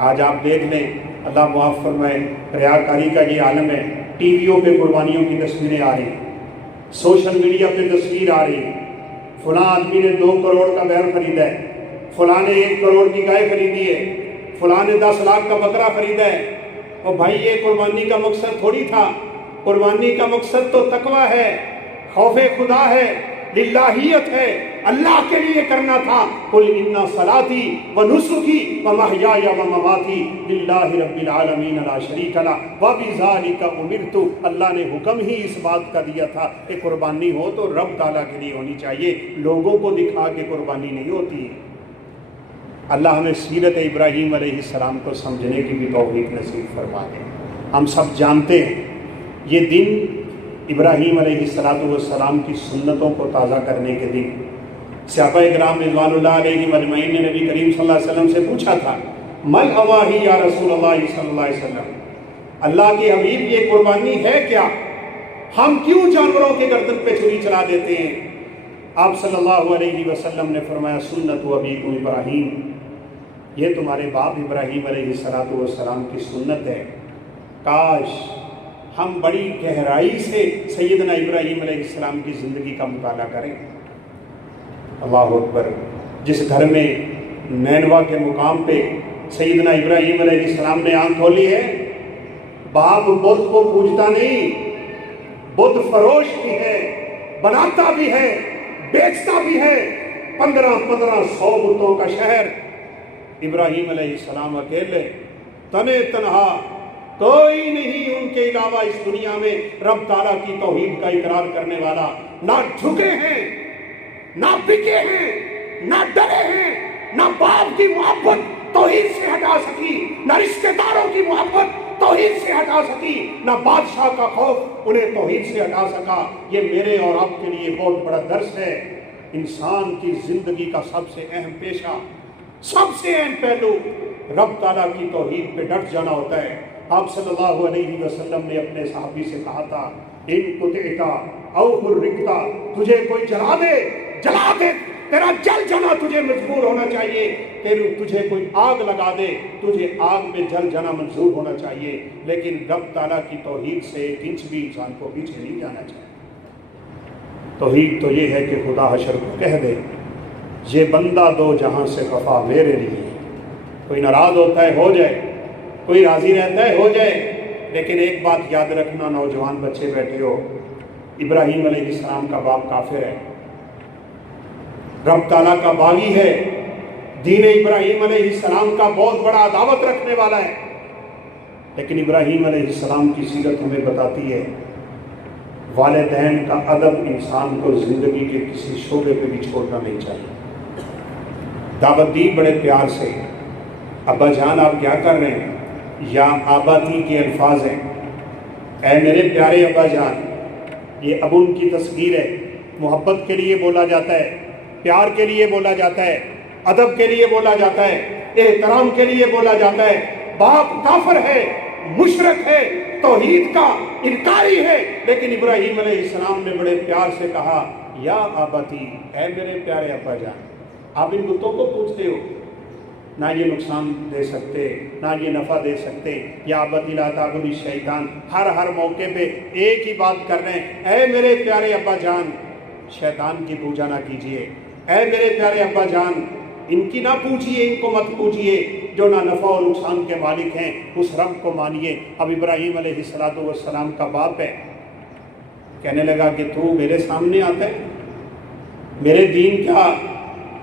آج آپ دیکھ لیں، اللہ معاف فرمائے، ریاکاری کا یہ عالم ہے، ٹی ویوں پہ قربانیوں کی تصویریں آ رہی ہیں، سوشل میڈیا پہ تصویر آ رہی ہے، فلاں آدمی نے 2 کروڑ کا بیل خریدا ہے، فلاں نے 1 کروڑ کی گائے خریدی ہے، فلاں نے 10 لاکھ کا بکرا خریدا ہے۔ اور بھائی یہ قربانی کا مقصد تھوڑی تھا، قربانی کا مقصد تو تقویٰ ہے، خوف خدا ہے، للہیت ہے، اللہ کے لیے کرنا تھا۔ قل ان صلاتی و نسکی و محیای و مماتی للہ رب العالمین لا شریک لہ وبذالک امرت۔ اللہ نے حکم ہی اس بات کا دیا تھا کہ قربانی ہو تو رب تعالیٰ کے لیے ہونی چاہیے، لوگوں کو دکھا کے قربانی نہیں ہوتی ہے۔ اللہ ہمیں سیرت ابراہیم علیہ السلام کو سمجھنے کی بھی توفیق نصیب فرما دے۔ ہم سب جانتے ہیں یہ دن ابراہیم علیہ السلام کی سنتوں کو تازہ کرنے کے دن، صحابہ کرام رضوان اللہ علیہم اجمعین نے نبی کریم صلی اللہ علیہ وسلم سے پوچھا تھا، مل اواہی یا رسول اللہ صلی اللہ علیہ وسلم، اللہ کے حبیب یہ قربانی ہے کیا؟ ہم کیوں جانوروں کے گردن پہ چھری چلا دیتے ہیں؟ آپ صلی اللہ علیہ وسلم نے فرمایا، سنت ابیکم ابراہیم، یہ تمہارے باپ ابراہیم علیہ السلام کی سنت ہے۔ کاش ہم بڑی گہرائی سے سیدنا ابراہیم علیہ السلام کی زندگی کا مطالعہ کریں۔ اللہ اکبر، جس گھر میں نینوا کے مقام پہ سیدنا ابراہیم علیہ السلام نے آنکھ کھولی ہے، باپ بت کو پوجتا نہیں، بت فروش بھی ہے، بناتا بھی ہے، بیچتا بھی ہے، 1500 بتوں کا شہر، ابراہیم علیہ السلام اکیلے تنے تنہا، کوئی نہیں ان کے علاوہ اس دنیا میں رب تعالیٰ کی توحید کا اقرار کرنے والا، نہ جھکے ہیں، نہ بکے ہیں، نہ ڈرے ہیں، نہ باپ کی محبت توحید سے ہٹا سکی، نہ رشتہ داروں کی محبت توحید سے ہٹا سکی، نہ بادشاہ کا خوف انہیں توحید سے ہٹا سکا۔ یہ میرے اور آپ کے لیے بہت بڑا درس ہے۔ انسان کی زندگی کا سب سے اہم پیشہ، سب سے اہم پہلو رب تعالیٰ کی توحید پہ ڈٹ جانا ہوتا ہے۔ آپ صلی اللہ علیہ وسلم نے اپنے صحابی سے کہا تھا، ان قطعتا او حرقتا، تجھے کوئی جلا دے جلا دے، تیرا جل جانا تجھے مجبور ہونا چاہیے، تجھے کوئی آگ لگا دے تجھے آگ میں جل جانا منظور ہونا چاہیے، لیکن رب تعالیٰ کی توحید سے 1 انچ بھی انسان کو پیچھے نہیں جانا چاہیے۔ توحید تو یہ ہے کہ خدا حشر کو کہہ دے، یہ بندہ 2 جہاں سے خفا میرے لیے، کوئی ناراض ہوتا ہے ہو جائے، کوئی راضی رہتا ہے ہو جائے، لیکن ایک بات یاد رکھنا، نوجوان بچے بیٹھے ہو، ابراہیم علیہ السلام کا باپ کافر ہے، رب تعالیٰ کا باغی ہے، دین ابراہیم علیہ السلام کا بہت بڑا عداوت رکھنے والا ہے، لیکن ابراہیم علیہ السلام کی سیرت ہمیں بتاتی ہے والدین کا ادب انسان کو زندگی کے کسی شعبے پہ بھی چھوڑنا نہیں چاہیے۔ دعوت دی بڑے پیار سے، ابا جان آپ کیا کر رہے ہیں؟ یا آباتی کے الفاظ ہیں، اے میرے پیارے ابا جان، یہ اب ان کی تصغیر ہے، محبت کے لیے بولا جاتا ہے، پیار کے لیے بولا جاتا ہے، ادب کے لیے بولا جاتا ہے، احترام کے لیے بولا جاتا ہے۔ باپ کافر ہے، مشرک ہے، توحید کا انکاری ہے، لیکن ابراہیم علیہ السلام نے بڑے پیار سے کہا، یا آباتی، اے میرے پیارے ابا جان، آپ ان بتوں کو پوچھتے ہو، نہ یہ نقصان دے سکتے، نہ یہ نفع دے سکتے، یا آباتی لا تعبد الشیطان، ہر موقع پہ ایک ہی بات کر رہے ہیں، اے میرے پیارے ابا جان، شیطان کی پوجا نہ کیجیے، اے میرے پیارے ابا جان، ان کی نہ پوچھیے، ان کو مت پوچھیے، جو نہ نفع و نقصان کے مالک ہیں، اس رب کو مانیے۔ اب ابراہیم علیہ السلام کا باپ ہے، کہنے لگا کہ تو میرے سامنے آتا ہے، میرے دین کیا،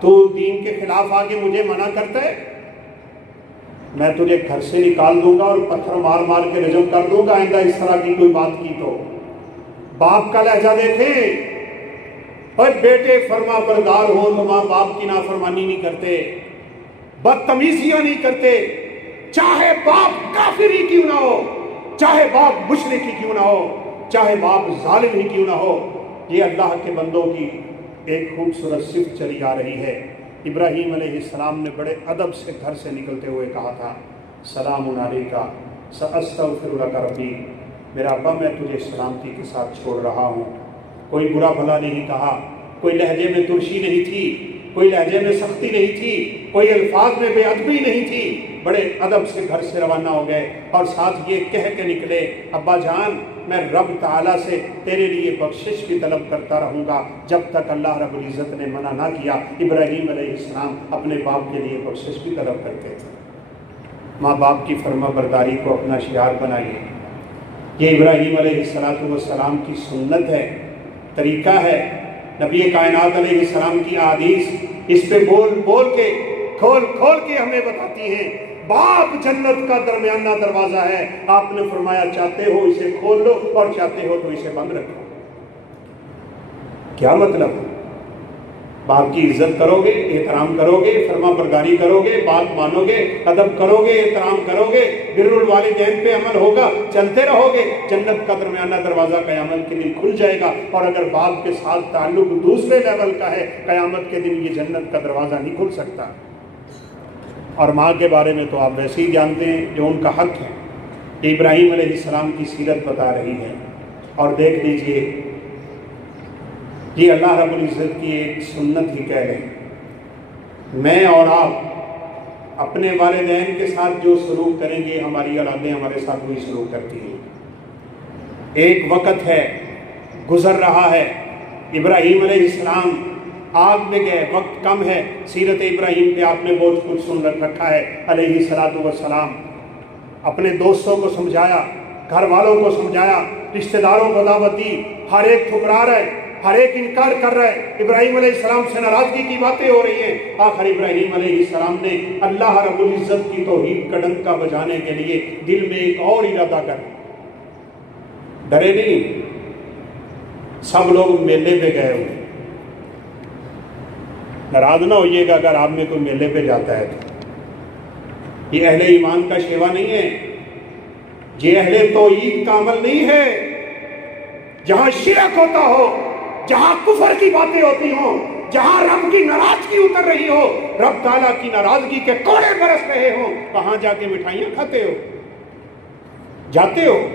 تو دین کے خلاف آگے مجھے منع کرتا ہے، میں تجھے گھر سے نکال دوں گا اور پتھر مار مار کے رجم کر دوں گا آئندہ اس طرح کی کوئی بات کی تو۔ باپ کا لہجہ دیکھیں، اور بیٹے فرما بردار ہو تو ماں باپ کی نافرمانی نہیں کرتے، بدتمیزیاں نہیں کرتے، چاہے باپ کافر ہی کیوں نہ ہو، چاہے باپ مشرک ہی کیوں نہ ہو، چاہے باپ ظالم ہی کیوں نہ ہو۔ یہ اللہ کے بندوں کی ایک خوبصورت صفت چلی آ رہی ہے۔ ابراہیم علیہ السلام نے بڑے ادب سے گھر سے نکلتے ہوئے کہا تھا، سلام علیکہ سأستغفر لک ربی، میرا ابا میں تجھے سلامتی کے ساتھ چھوڑ رہا ہوں۔ کوئی برا بھلا نہیں کہا، کوئی لہجے میں ترشی نہیں تھی، کوئی لہجے میں سختی نہیں تھی، کوئی الفاظ میں بے ادبی نہیں تھی، بڑے ادب سے گھر سے روانہ ہو گئے اور ساتھ یہ کہہ کے نکلے، ابا جان میں رب تعالیٰ سے تیرے لیے بخشش بھی طلب کرتا رہوں گا جب تک اللہ رب العزت نے منع نہ کیا۔ ابراہیم علیہ السلام اپنے باپ کے لیے بخشش بھی طلب کرتے تھے۔ ماں باپ کی فرما برداری کو اپنا شعار بنائیے، یہ ابراہیم علیہ السلام کی سنت ہے، طریقہ ہے۔ نبی کائنات علیہ السلام کی احادیث اس پہ بول بول کے کھول کھول کے ہمیں بتاتی ہیں۔ باپ جنت کا درمیانہ دروازہ ہے، آپ نے فرمایا چاہتے ہو اسے کھول لو اور چاہتے ہو تو اسے بند رکھو۔ کیا مطلب؟ باپ کی عزت کرو گے، احترام کرو گے، فرما برداری کرو گے، بات مانو گے، ادب کرو گے، احترام کرو گے، بر الوالدین پہ عمل ہوگا، چلتے رہو گے، جنت کا درمیانہ دروازہ قیامت کے دن کھل جائے گا۔ اور اگر باپ کے ساتھ تعلق دوسرے لیول کا ہے، قیامت کے دن یہ جنت کا دروازہ نہیں کھل سکتا۔ اور ماں کے بارے میں تو آپ ویسے ہی جانتے ہیں جو ان کا حق ہے، یہ ابراہیم علیہ السلام کی سیرت بتا رہی ہے۔ اور دیکھ لیجئے، یہ اللہ رب العزت کی ایک سنت ہی کہہ رہے ہیں، میں اور آپ اپنے والدین کے ساتھ جو سلوک کریں گے ہماری اولادیں ہمارے ساتھ وہی سلوک کرتی ہیں۔ ایک وقت ہے، گزر رہا ہے، ابراہیم علیہ السلام آگ میں گئے، وقت کم ہے، سیرت ابراہیم پہ آپ نے بہت کچھ سن رکھا ہے علیہ الصلوۃ والسلام۔ اپنے دوستوں کو سمجھایا، گھر والوں کو سمجھایا، رشتہ داروں کو دعوت دی، ہر ایک ٹھکرا رہا ہے، ہر ایک انکار کر رہا ہے، ابراہیم علیہ السلام سے ناراضگی کی باتیں ہو رہی ہیں۔ آخر ابراہیم علیہ السلام نے اللہ رب العزت کی توحید کا ڈنکا بجانے کے لیے دل میں ایک اور ارادہ کر، ڈرے نہیں۔ سب لوگ میلے پہ گئے ہوئے، ناراض نہ ہوئیے گا اگر آپ میں کوئی میلے پہ جاتا ہے تو، یہ اہل ایمان کا شیوا نہیں ہے، یہ اہل توحید کا عمل نہیں ہے۔ جہاں شرک ہوتا ہو، جہاں کفر کی باتیں ہوتی ہوں، جہاں رب کی ناراضگی اتر رہی ہو، رب تعالیٰ کی ناراضگی کے کوڑے برس رہے ہوں، کہاں جا کے مٹھائیاں کھاتے ہو، جاتے ہو۔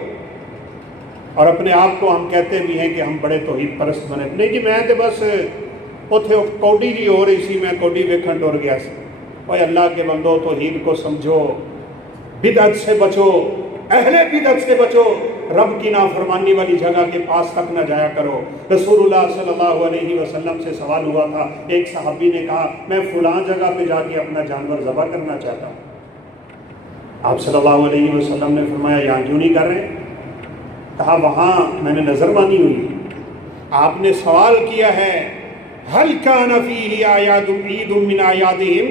اور اپنے آپ کو ہم کہتے بھی ہیں کہ ہم بڑے توحید پرست بنے، نہیں جی میں تو بس اتھے کوڈی جی ہو رہی سی، میں کوڈی ویکھن ٹر گیا سی۔ اوے اللہ کے بندو، توحید کو سمجھو، بدعت سے بچو، اہل بدعت سے بچو، رب کی نافرمانی والی جگہ کے پاس تک نہ جایا کرو۔ رسول اللہ صلی اللہ علیہ وسلم سے سوال ہوا تھا، ایک صحابی نے کہا میں فلاں جگہ پہ جا کے اپنا جانور ذبح کرنا چاہتا ہوں۔ آپ صلی اللہ علیہ وسلم نے فرمایا یہاں کیوں نہیں کر رہے؟ کہا وہاں میں نے نظر مانی ہوئی۔ آپ نے سوال کیا ہے هل كان فيه اعياد عيد من اعيادهم،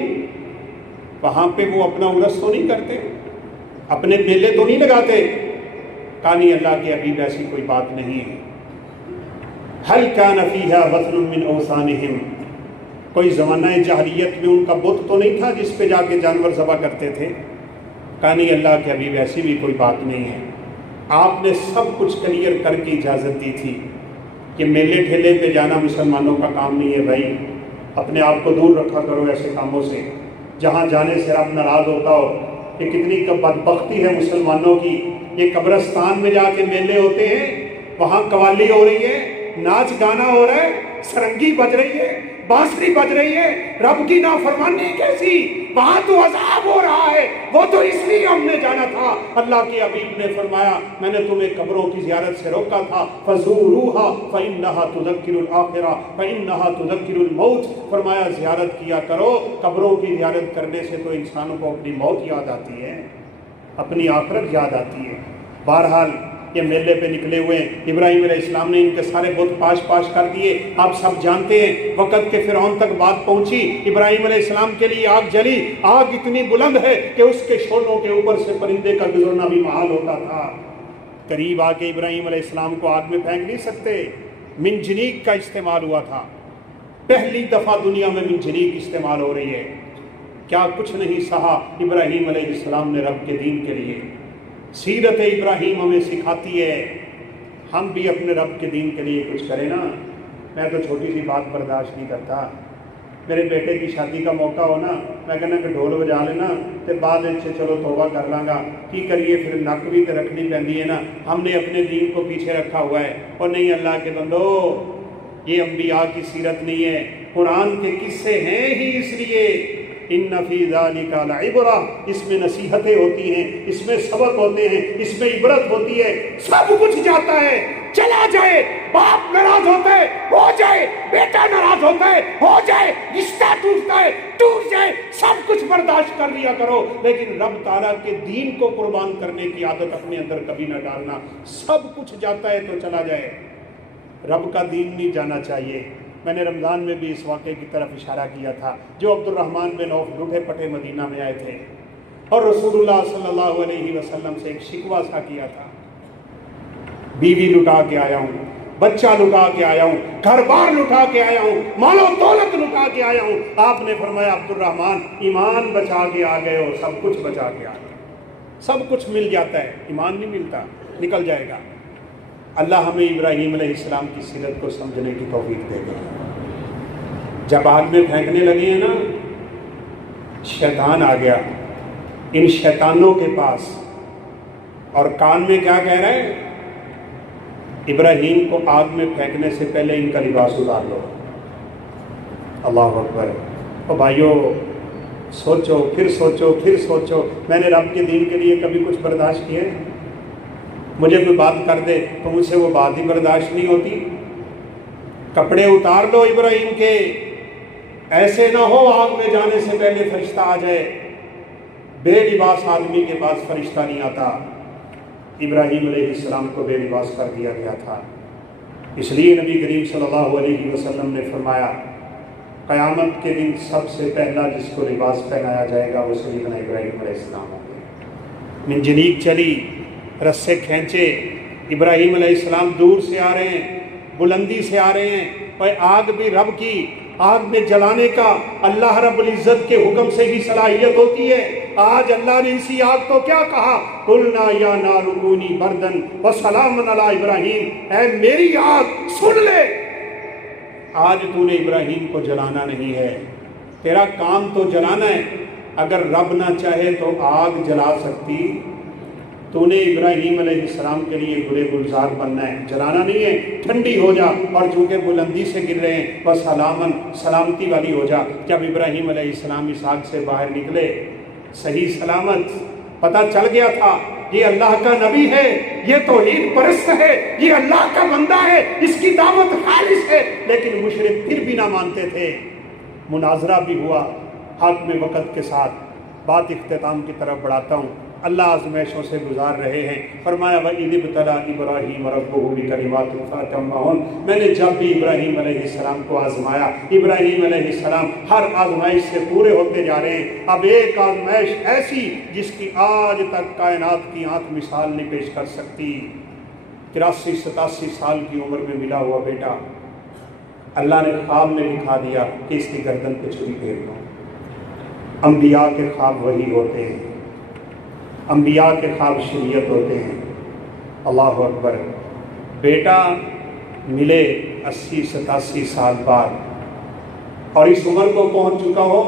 وہاں پہ وہ اپنا عرس تو نہیں کرتے، اپنے میلے تو نہیں لگاتے؟ کہا نہیں، اللہ کے حبیب ایسی کوئی بات نہیں ہے۔ هل كان فيها وثن من اوثانهم، کوئی زمانہ جاہلیت میں ان کا بت تو نہیں تھا جس پہ جا کے جانور ذبح کرتے تھے؟ کہا نہیں، اللہ کے حبیب ایسی بھی کوئی بات نہیں ہے۔ آپ نے سب کچھ کلیئر کر کے اجازت دی تھی کہ میلے ٹھیلے پہ جانا مسلمانوں کا کام نہیں ہے بھائی، اپنے آپ کو دور رکھا کرو ایسے کاموں سے، جہاں جانے سے رب ناراض ہوتا ہو۔ کہ کتنی بدبختی ہے مسلمانوں کی، یہ قبرستان میں جا کے میلے ہوتے ہیں، وہاں قوالی ہو رہی ہے، ناچ گانا ہو رہا ہے، سرنگی بج رہی ہے، بانسری بج رہی ہے، رب کی نافرمانی کیسی؟ وہاں تو عذاب ہو رہا ہے، وہ تو اس لیے ہم نے جانا تھا۔ اللہ کے حبیب نے فرمایا میں نے تمہیں قبروں کی زیارت سے روکا تھا، فَزُورُوهَا فَإِنَّهَا تُذَكِّرُ الْآخِرَةَ وَإِنَّهَا تُذَكِّرُ الْمَوْتَ، فرمایا زیارت کیا کرو، قبروں کی زیارت کرنے سے تو انسانوں کو اپنی موت یاد آتی ہے، اپنی آخرت یاد آتی ہے۔ بہرحال یہ میلے پہ نکلے ہوئے ہیں، ابراہیم علیہ السلام نے ان کے سارے بت پاش کر دیے۔ آپ سب جانتے ہیں وقت کے فرعون تک بات پہنچی، ابراہیم علیہ السلام کے لیے آگ جلی، آگ اتنی بلند ہے کہ اس کے شعلوں کے اوپر سے پرندے کا گزرنا بھی محال ہوتا تھا۔ قریب آ کے ابراہیم علیہ السلام کو آگ میں پھینک نہیں سکتے، منجنیق کا استعمال ہوا تھا، پہلی دفعہ دنیا میں منجنیق استعمال ہو رہی ہے۔ کیا کچھ نہیں سہا ابراہیم علیہ السلام نے رب کے دین کے لیے۔ سیرت ابراہیم ہمیں سکھاتی ہے ہم بھی اپنے رب کے دین کے لیے کچھ کریں نا۔ میں تو چھوٹی سی بات برداشت نہیں کرتا، میرے بیٹے کی شادی کا موقع ہو نا، میں کہنا کہ ڈھول بجا لینا تو بعد سے چلو توبہ کر لاں گا، کی کریے پھر نک بھی تو رکھنی پہنتی ہے نا۔ ہم نے اپنے دین کو پیچھے رکھا ہوا ہے، اور نہیں اللہ کے بندو یہ انبیاء کی سیرت نہیں ہے، قرآن کے قصے ہیں ہی اس لیے۔ ان فی ذالک لعبرہ، اس میں نصیحتیں ہوتی ہیں، اس میں سبق ہوتے ہیں، اس میں عبرت ہوتی ہے۔ سب کچھ جاتا ہے، چلا جائے، باپ ناراض ہوتا ہے ہو جائے، بیٹا ناراض ہوتا ہے ہو جائے، رشتہ ٹوٹتا ہے ٹوٹ جائے، سب کچھ برداشت کر لیا کرو، لیکن رب تعالیٰ کے دین کو قربان کرنے کی عادت اپنے اندر کبھی نہ ڈالنا۔ سب کچھ جاتا ہے تو چلا جائے، رب کا دین نہیں جانا چاہیے۔ میں نے رمضان میں بھی اس واقعے کی طرف اشارہ کیا تھا، جو عبد الرحمن بن عوف لوٹے پٹے مدینہ میں آئے تھے اور رسول اللہ صلی اللہ علیہ وسلم سے ایک شکوہ سا کیا تھا، بیوی لٹا کے آیا ہوں، بچہ لٹا کے آیا ہوں، گھر بار لٹا کے آیا ہوں، مال و دولت لٹا کے آیا ہوں۔ آپ نے فرمایا عبد الرحمن ایمان بچا کے آ گئے ہو، سب کچھ بچا کے آ گئے، سب کچھ مل جاتا ہے، ایمان نہیں ملتا، نکل جائے گا۔ اللہ ہمیں ابراہیم علیہ السلام کی سیرت کو سمجھنے کی توفیق دے گا۔ جب آگ میں پھینکنے لگے ہیں نا، شیطان آ گیا ان شیطانوں کے پاس اور کان میں کیا کہہ رہا ہے؟ ابراہیم کو آگ میں پھینکنے سے پہلے ان کا لباس اتار لو۔ اللہ اکبر۔ اور بھائیو سوچو، پھر سوچو، پھر سوچو، میں نے رب کے دین کے لیے کبھی کچھ برداشت کیا ہے؟ مجھے کوئی بات کر دے تو مجھ سے وہ بات ہی برداشت نہیں ہوتی۔ کپڑے اتار لو ابراہیم کے، ایسے نہ ہو آگ میں جانے سے پہلے فرشتہ آ جائے۔ بے لباس آدمی کے پاس فرشتہ نہیں آتا، ابراہیم علیہ السلام کو بے لباس کر دیا گیا تھا۔ اس لیے نبی کریم صلی اللہ علیہ وسلم نے فرمایا قیامت کے دن سب سے پہلا جس کو لباس پہنایا جائے گا وہ سیدنا ابراہیم علیہ السلام ہوں گے۔ منجنیق چلی، رسے کھینچے، ابراہیم علیہ السلام دور سے آ رہے ہیں، بلندی سے آ رہے ہیں، اور آگ بھی رب کی، آگ میں جلانے کا اللہ رب العزت کے حکم سے ہی صلاحیت ہوتی ہے۔ آج اللہ نے اسی آگ کو کیا کہا؟ قلنا یا نار کونی بردن وسلام علی ابراہیم، اے میری آگ سن لے، آج تو نے ابراہیم کو جلانا نہیں ہے، تیرا کام تو جلانا ہے۔ اگر رب نہ چاہے تو آگ جلا سکتی، تو نے ابراہیم علیہ السلام کے لیے گلے گلزار بننا ہے، جلانا نہیں ہے۔ ٹھنڈی ہو جا، اور چونکہ بلندی سے گر رہے ہیں بس سلامن، سلامتی والی ہو جا۔ جب ابراہیم علیہ السلام اس آگ سے باہر نکلے صحیح سلامت، پتہ چل گیا تھا یہ اللہ کا نبی ہے، یہ توحید پرست ہے، یہ اللہ کا بندہ ہے، اس کی دعوت خالص ہے، لیکن مشرک پھر بھی نہ مانتے تھے۔ مناظرہ بھی ہوا حاکم وقت کے ساتھ۔ بات اختتام کی طرف بڑھاتا ہوں۔ اللہ آزمائشوں سے گزار رہے ہیں۔ فرمایا وَإِذِ ابْتَلَىٰ إِبْرَاهِيمَ رَبُّهُ بِكَلِمَاتٍ فَأَتَمَّهُنَّ، میں نے جب بھی ابراہیم علیہ السلام کو آزمایا، ابراہیم علیہ السلام ہر آزمائش سے پورے ہوتے جا رہے ہیں۔ اب ایک آزمائش ایسی جس کی آج تک کائنات کی آنکھ مثال نہیں پیش کر سکتی۔ 83-87 سال کی عمر میں ملا ہوا بیٹا، اللہ نے خواب میں دکھا دیا کہ اس کی گردن پہ چھری پھیر دو۔ انبیاء کے خواب وہی ہوتے ہیں، انبیاء کے خواب شریعت ہوتے ہیں۔ اللہ اکبر۔ بیٹا ملے 80-87 سال بعد، اور اس عمر کو پہنچ چکا ہو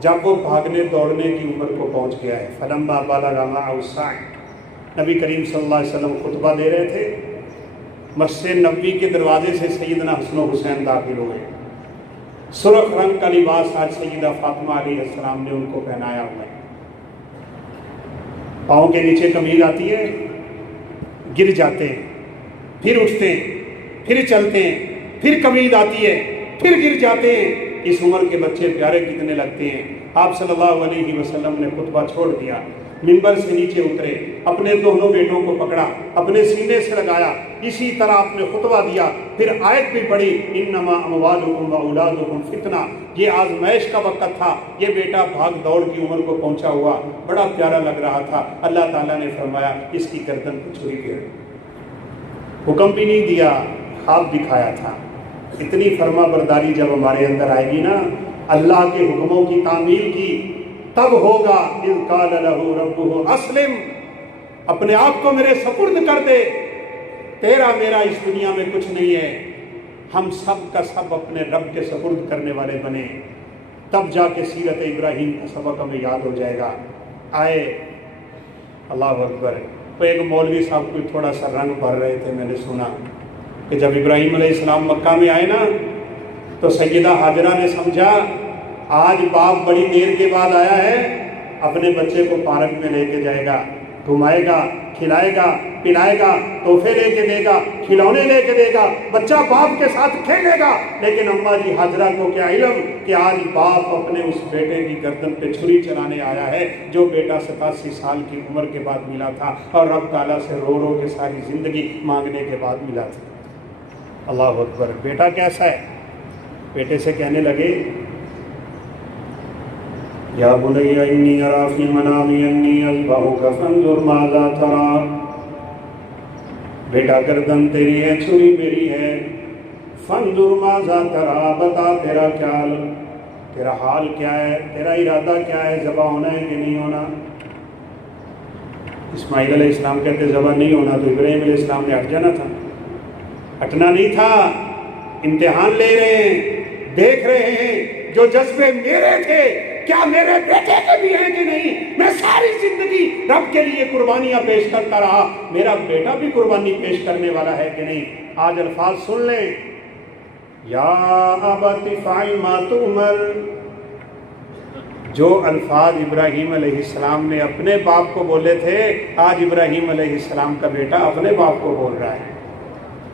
جب وہ بھاگنے دوڑنے کی عمر کو پہنچ گیا ہے۔ فلما بلغ معه السعی، نبی کریم صلی اللہ علیہ وسلم خطبہ دے رہے تھے، مسجد نبوی کے دروازے سے سیدنا حسن و حسین داخل ہوئے۔ سرخ رنگ کا لباس آج سیدہ فاطمہ علیہ السلام نے ان کو پہنایا ہوا ہے۔ پاؤں کے نیچے قمیض آتی ہے، گر جاتے ہیں، پھر اٹھتے ہیں، پھر چلتے ہیں، پھر قمیض آتی ہے، پھر گر جاتے ہیں۔ اس عمر کے بچے پیارے کتنے لگتے ہیں۔ آپ صلی اللہ علیہ وسلم نے خطبہ چھوڑ دیا، منبر سے نیچے اترے، اپنے دونوں بیٹوں کو پکڑا، اپنے سینے سے لگایا، اسی طرح آپ نے خطبہ دیا، پھر آیت بھی پڑھی انما اموالکم واولادکم فتنہ، یہ آزمائش کا وقت تھا۔ یہ بیٹا بھاگ دوڑ کی عمر کو پہنچا ہوا، بڑا پیارا لگ رہا تھا۔ اللہ تعالیٰ نے فرمایا اس کی گردن کو چھری پھیر۔ حکم بھی نہیں دیا، خواب دکھایا تھا۔ اتنی فرما برداری جب ہمارے اندر آئے گی نا، اللہ کے حکموں کی تعمیل کی، تب ہوگا اذ قال له ربه اسلم، اپنے آپ کو میرے سپرد کر دے، تیرا میرا اس دنیا میں کچھ نہیں ہے، ہم سب کا سب اپنے رب کے سپرد کرنے والے بنے، تب جا کے سیرت ابراہیم کا سبق ہمیں یاد ہو جائے گا۔ آئے اللہ اکبر۔ وہ ایک مولوی صاحب کو تھوڑا سا رنگ بھر رہے تھے، میں نے سنا کہ جب ابراہیم علیہ السلام مکہ میں آئے نا تو سیدہ حاجرہ نے سمجھا آج باپ بڑی دیر کے بعد آیا ہے، اپنے بچے کو پارک میں لے کے جائے گا، گھمائے گا، کھلائے گا، پلائے گا، تحفے لے کے دے گا، کھلونے لے کے دے گا، بچہ باپ کے ساتھ کھیلے گا۔ لیکن اماں جی حاجرہ کو کیا علم کہ آج باپ اپنے اس بیٹے کی گردن پہ چھری چلانے آیا ہے جو بیٹا 87 سال کی عمر کے بعد ملا تھا اور رب تعالیٰ سے رو رو کے ساری زندگی مانگنے کے بعد ملا تھا۔ اللہ اکبر۔ بیٹا کیسا ہے؟ بیٹے سے کہنے لگے یا بنی انی اری فی المنام انی اذبحک فانظر ماذا تری، بیٹا گردن تیری ہے، چھری میری ہے، فانظر ماذا تری، بتا تیرا کیا، تیرا حال کیا ہے، تیرا ارادہ کیا ہے، ذبح ہونا ہے کہ نہیں ہونا؟ اسماعیل علیہ السلام کہتے ذبح نہیں ہونا تو ابراہیم علیہ السلام نے ہٹ جانا تھا، ہٹنا نہیں تھا۔ امتحان لے رہے ہیں، دیکھ رہے ہیں جو جذبے میرے تھے کیا میرے بیٹے کے بھی ہیں کہ نہیں۔ میں ساری زندگی رب کے لیے قربانیاں پیش کرتا رہا، میرا بیٹا بھی قربانی پیش کرنے والا ہے کہ نہیں۔ آج الفاظ سن لیں، یا ابت افعل ما تؤمر، جو الفاظ ابراہیم علیہ السلام نے اپنے باپ کو بولے تھے، آج ابراہیم علیہ السلام کا بیٹا اپنے باپ کو بول رہا ہے،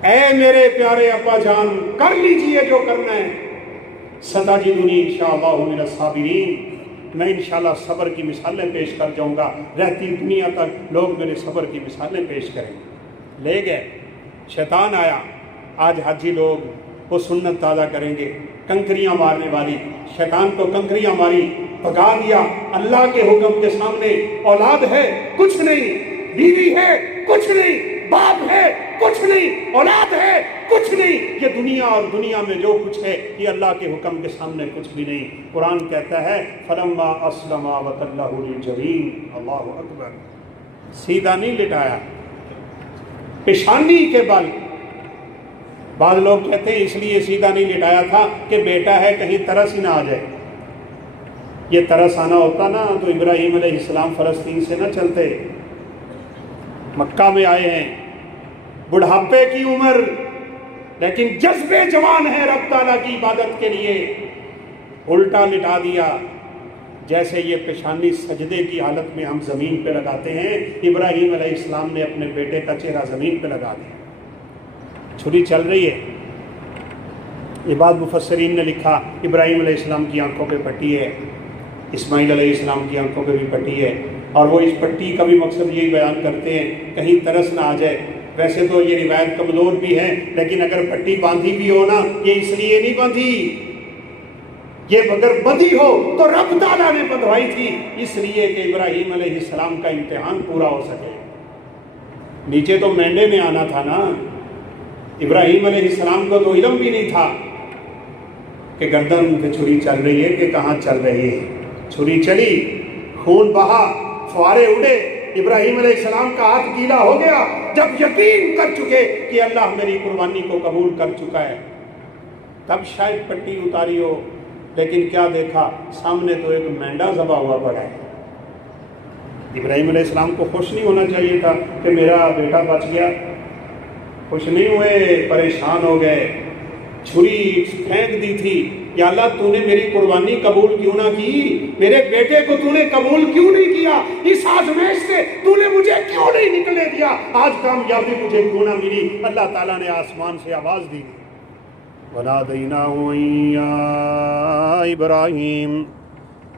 اے میرے پیارے ابا جان کر لیجئے جو کرنا ہے، ستجدنی انشاءاللہ من الصابرین، میں انشاءاللہ صبر کی مثالیں پیش کر جاؤں گا، رہتی دنیا تک لوگ میرے صبر کی مثالیں پیش کریں گے۔ لے گئے، شیطان آیا، آج حاجی لوگ وہ سنت تازہ کریں گے، کنکریاں مارنے والی، شیطان کو کنکریاں ماری، بھگا دیا۔ اللہ کے حکم کے سامنے اولاد ہے کچھ نہیں، بیوی ہے کچھ نہیں، باپ ہے کچھ نہیں، اولاد ہے کچھ نہیں، یہ دنیا اور دنیا میں جو کچھ ہے یہ اللہ کے حکم کے سامنے کچھ بھی نہیں۔ قرآن کہتا ہے فلما اسلم وتلہ للجبین، اللہ اکبر، سیدھا نہیں لٹایا، پیشانی کے بل۔ بعض لوگ کہتے ہیں اس لیے سیدھا نہیں لٹایا تھا کہ بیٹا ہے کہیں ترس ہی نہ آ جائے۔ یہ ترس آنا ہوتا نا تو ابراہیم علیہ السلام فلسطین سے نہ چلتے، مکہ میں آئے ہیں، بڑھاپے کی عمر، لیکن جذبے جوان ہیں رب تعالیٰ کی عبادت کے لیے، الٹا لٹا دیا۔ جیسے یہ پیشانی سجدے کی حالت میں ہم زمین پہ لگاتے ہیں، ابراہیم علیہ السلام نے اپنے بیٹے کا چہرہ زمین پہ لگا دیا۔ چھری چل رہی ہے، یہ بات مفسرین نے لکھا، ابراہیم علیہ السلام کی آنکھوں پہ پٹی ہے، اسماعیل علیہ السلام کی آنکھوں پہ بھی پٹی ہے، اور وہ اس پٹی کا بھی مقصد یہی بیان کرتے ہیں کہیں ترس نہ آ جائے۔ ویسے تو یہ روایت کمزور بھی ہے، لیکن اگر پٹی باندھی بھی ہو نا، یہ اس لیے نہیں باندھی، یہ اگر بندھی ہو تو رب تعالیٰ نے بندھوائی تھی اس لیے کہ ابراہیم علیہ السلام کا امتحان پورا ہو سکے۔ نیچے تو مینڈے میں آنا تھا نا، ابراہیم علیہ السلام کو تو علم بھی نہیں تھا کہ گردن پہ چھری چل رہی ہے کہ کہاں چل رہی ہے۔ چھری چلی، خون بہا، فوارے اڑے، ابراہیم علیہ السلام کا ہاتھ گیلا ہو گیا۔ جب یقین کر چکے کہ اللہ میری قربانی کو قبول کر چکا ہے تب شاید پٹی اتاری ہو، لیکن کیا دیکھا سامنے تو ایک مینڈا ذبح ہوا پڑا ہے۔ ابراہیم علیہ السلام کو خوش نہیں ہونا چاہیے تھا کہ میرا بیٹا بچ گیا، خوش نہیں ہوئے، پریشان ہو گئے، چھری پھینک دی تھی، یا اللہ تو نے میری قربانی قبول کیوں نہ کی، میرے بیٹے کو تو نے قبول کیوں نہیں کیا، اس آزمائش سے تو نے مجھے کیوں نہیں نکلے دیا، آج کامیابی مجھے کیوں نہ ملی۔ اللہ تعالیٰ نے آسمان سے آواز دی، وَنَادَيْنَاهُ يَا إِبْرَاهِيمُ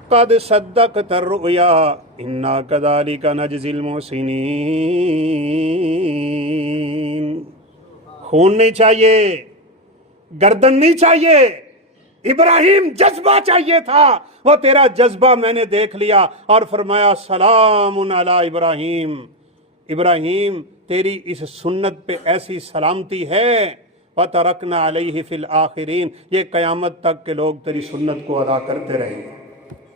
قَدْ صَدَّقْتَ الرُّؤْيَا إِنَّا كَذَلِكَ نَجْزِي الْمُحْسِنِينَ۔ خون نہیں چاہیے، گردن نہیں چاہیے، ابراہیم جذبہ چاہیے تھا، وہ تیرا جذبہ میں نے دیکھ لیا، اور فرمایا سلام علی ابراہیم، ابراہیم تیری اس سنت پہ ایسی سلامتی ہے، وَتَرَكْنَا عَلَيْهِ فِي الْآخِرِينَ، یہ قیامت تک کے لوگ تیری سنت کو ادا کرتے رہیں گے۔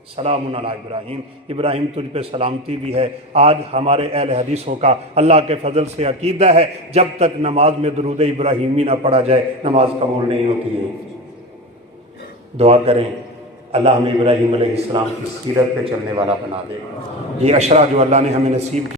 سلام علی ابراہیم، ابراہیم تجھ پہ سلامتی بھی ہے۔ آج ہمارے اہل حدیثوں کا اللہ کے فضل سے عقیدہ ہے جب تک نماز میں درود ابراہیمی نہ پڑھا جائے نماز قبول نہیں ہوتی ہے۔ دعا کریں اللہ ہمیں ابراہیم علیہ السلام کی سیرت پہ چلنے والا بنا دے۔ یہ عشرہ جو اللہ نے ہمیں نصیب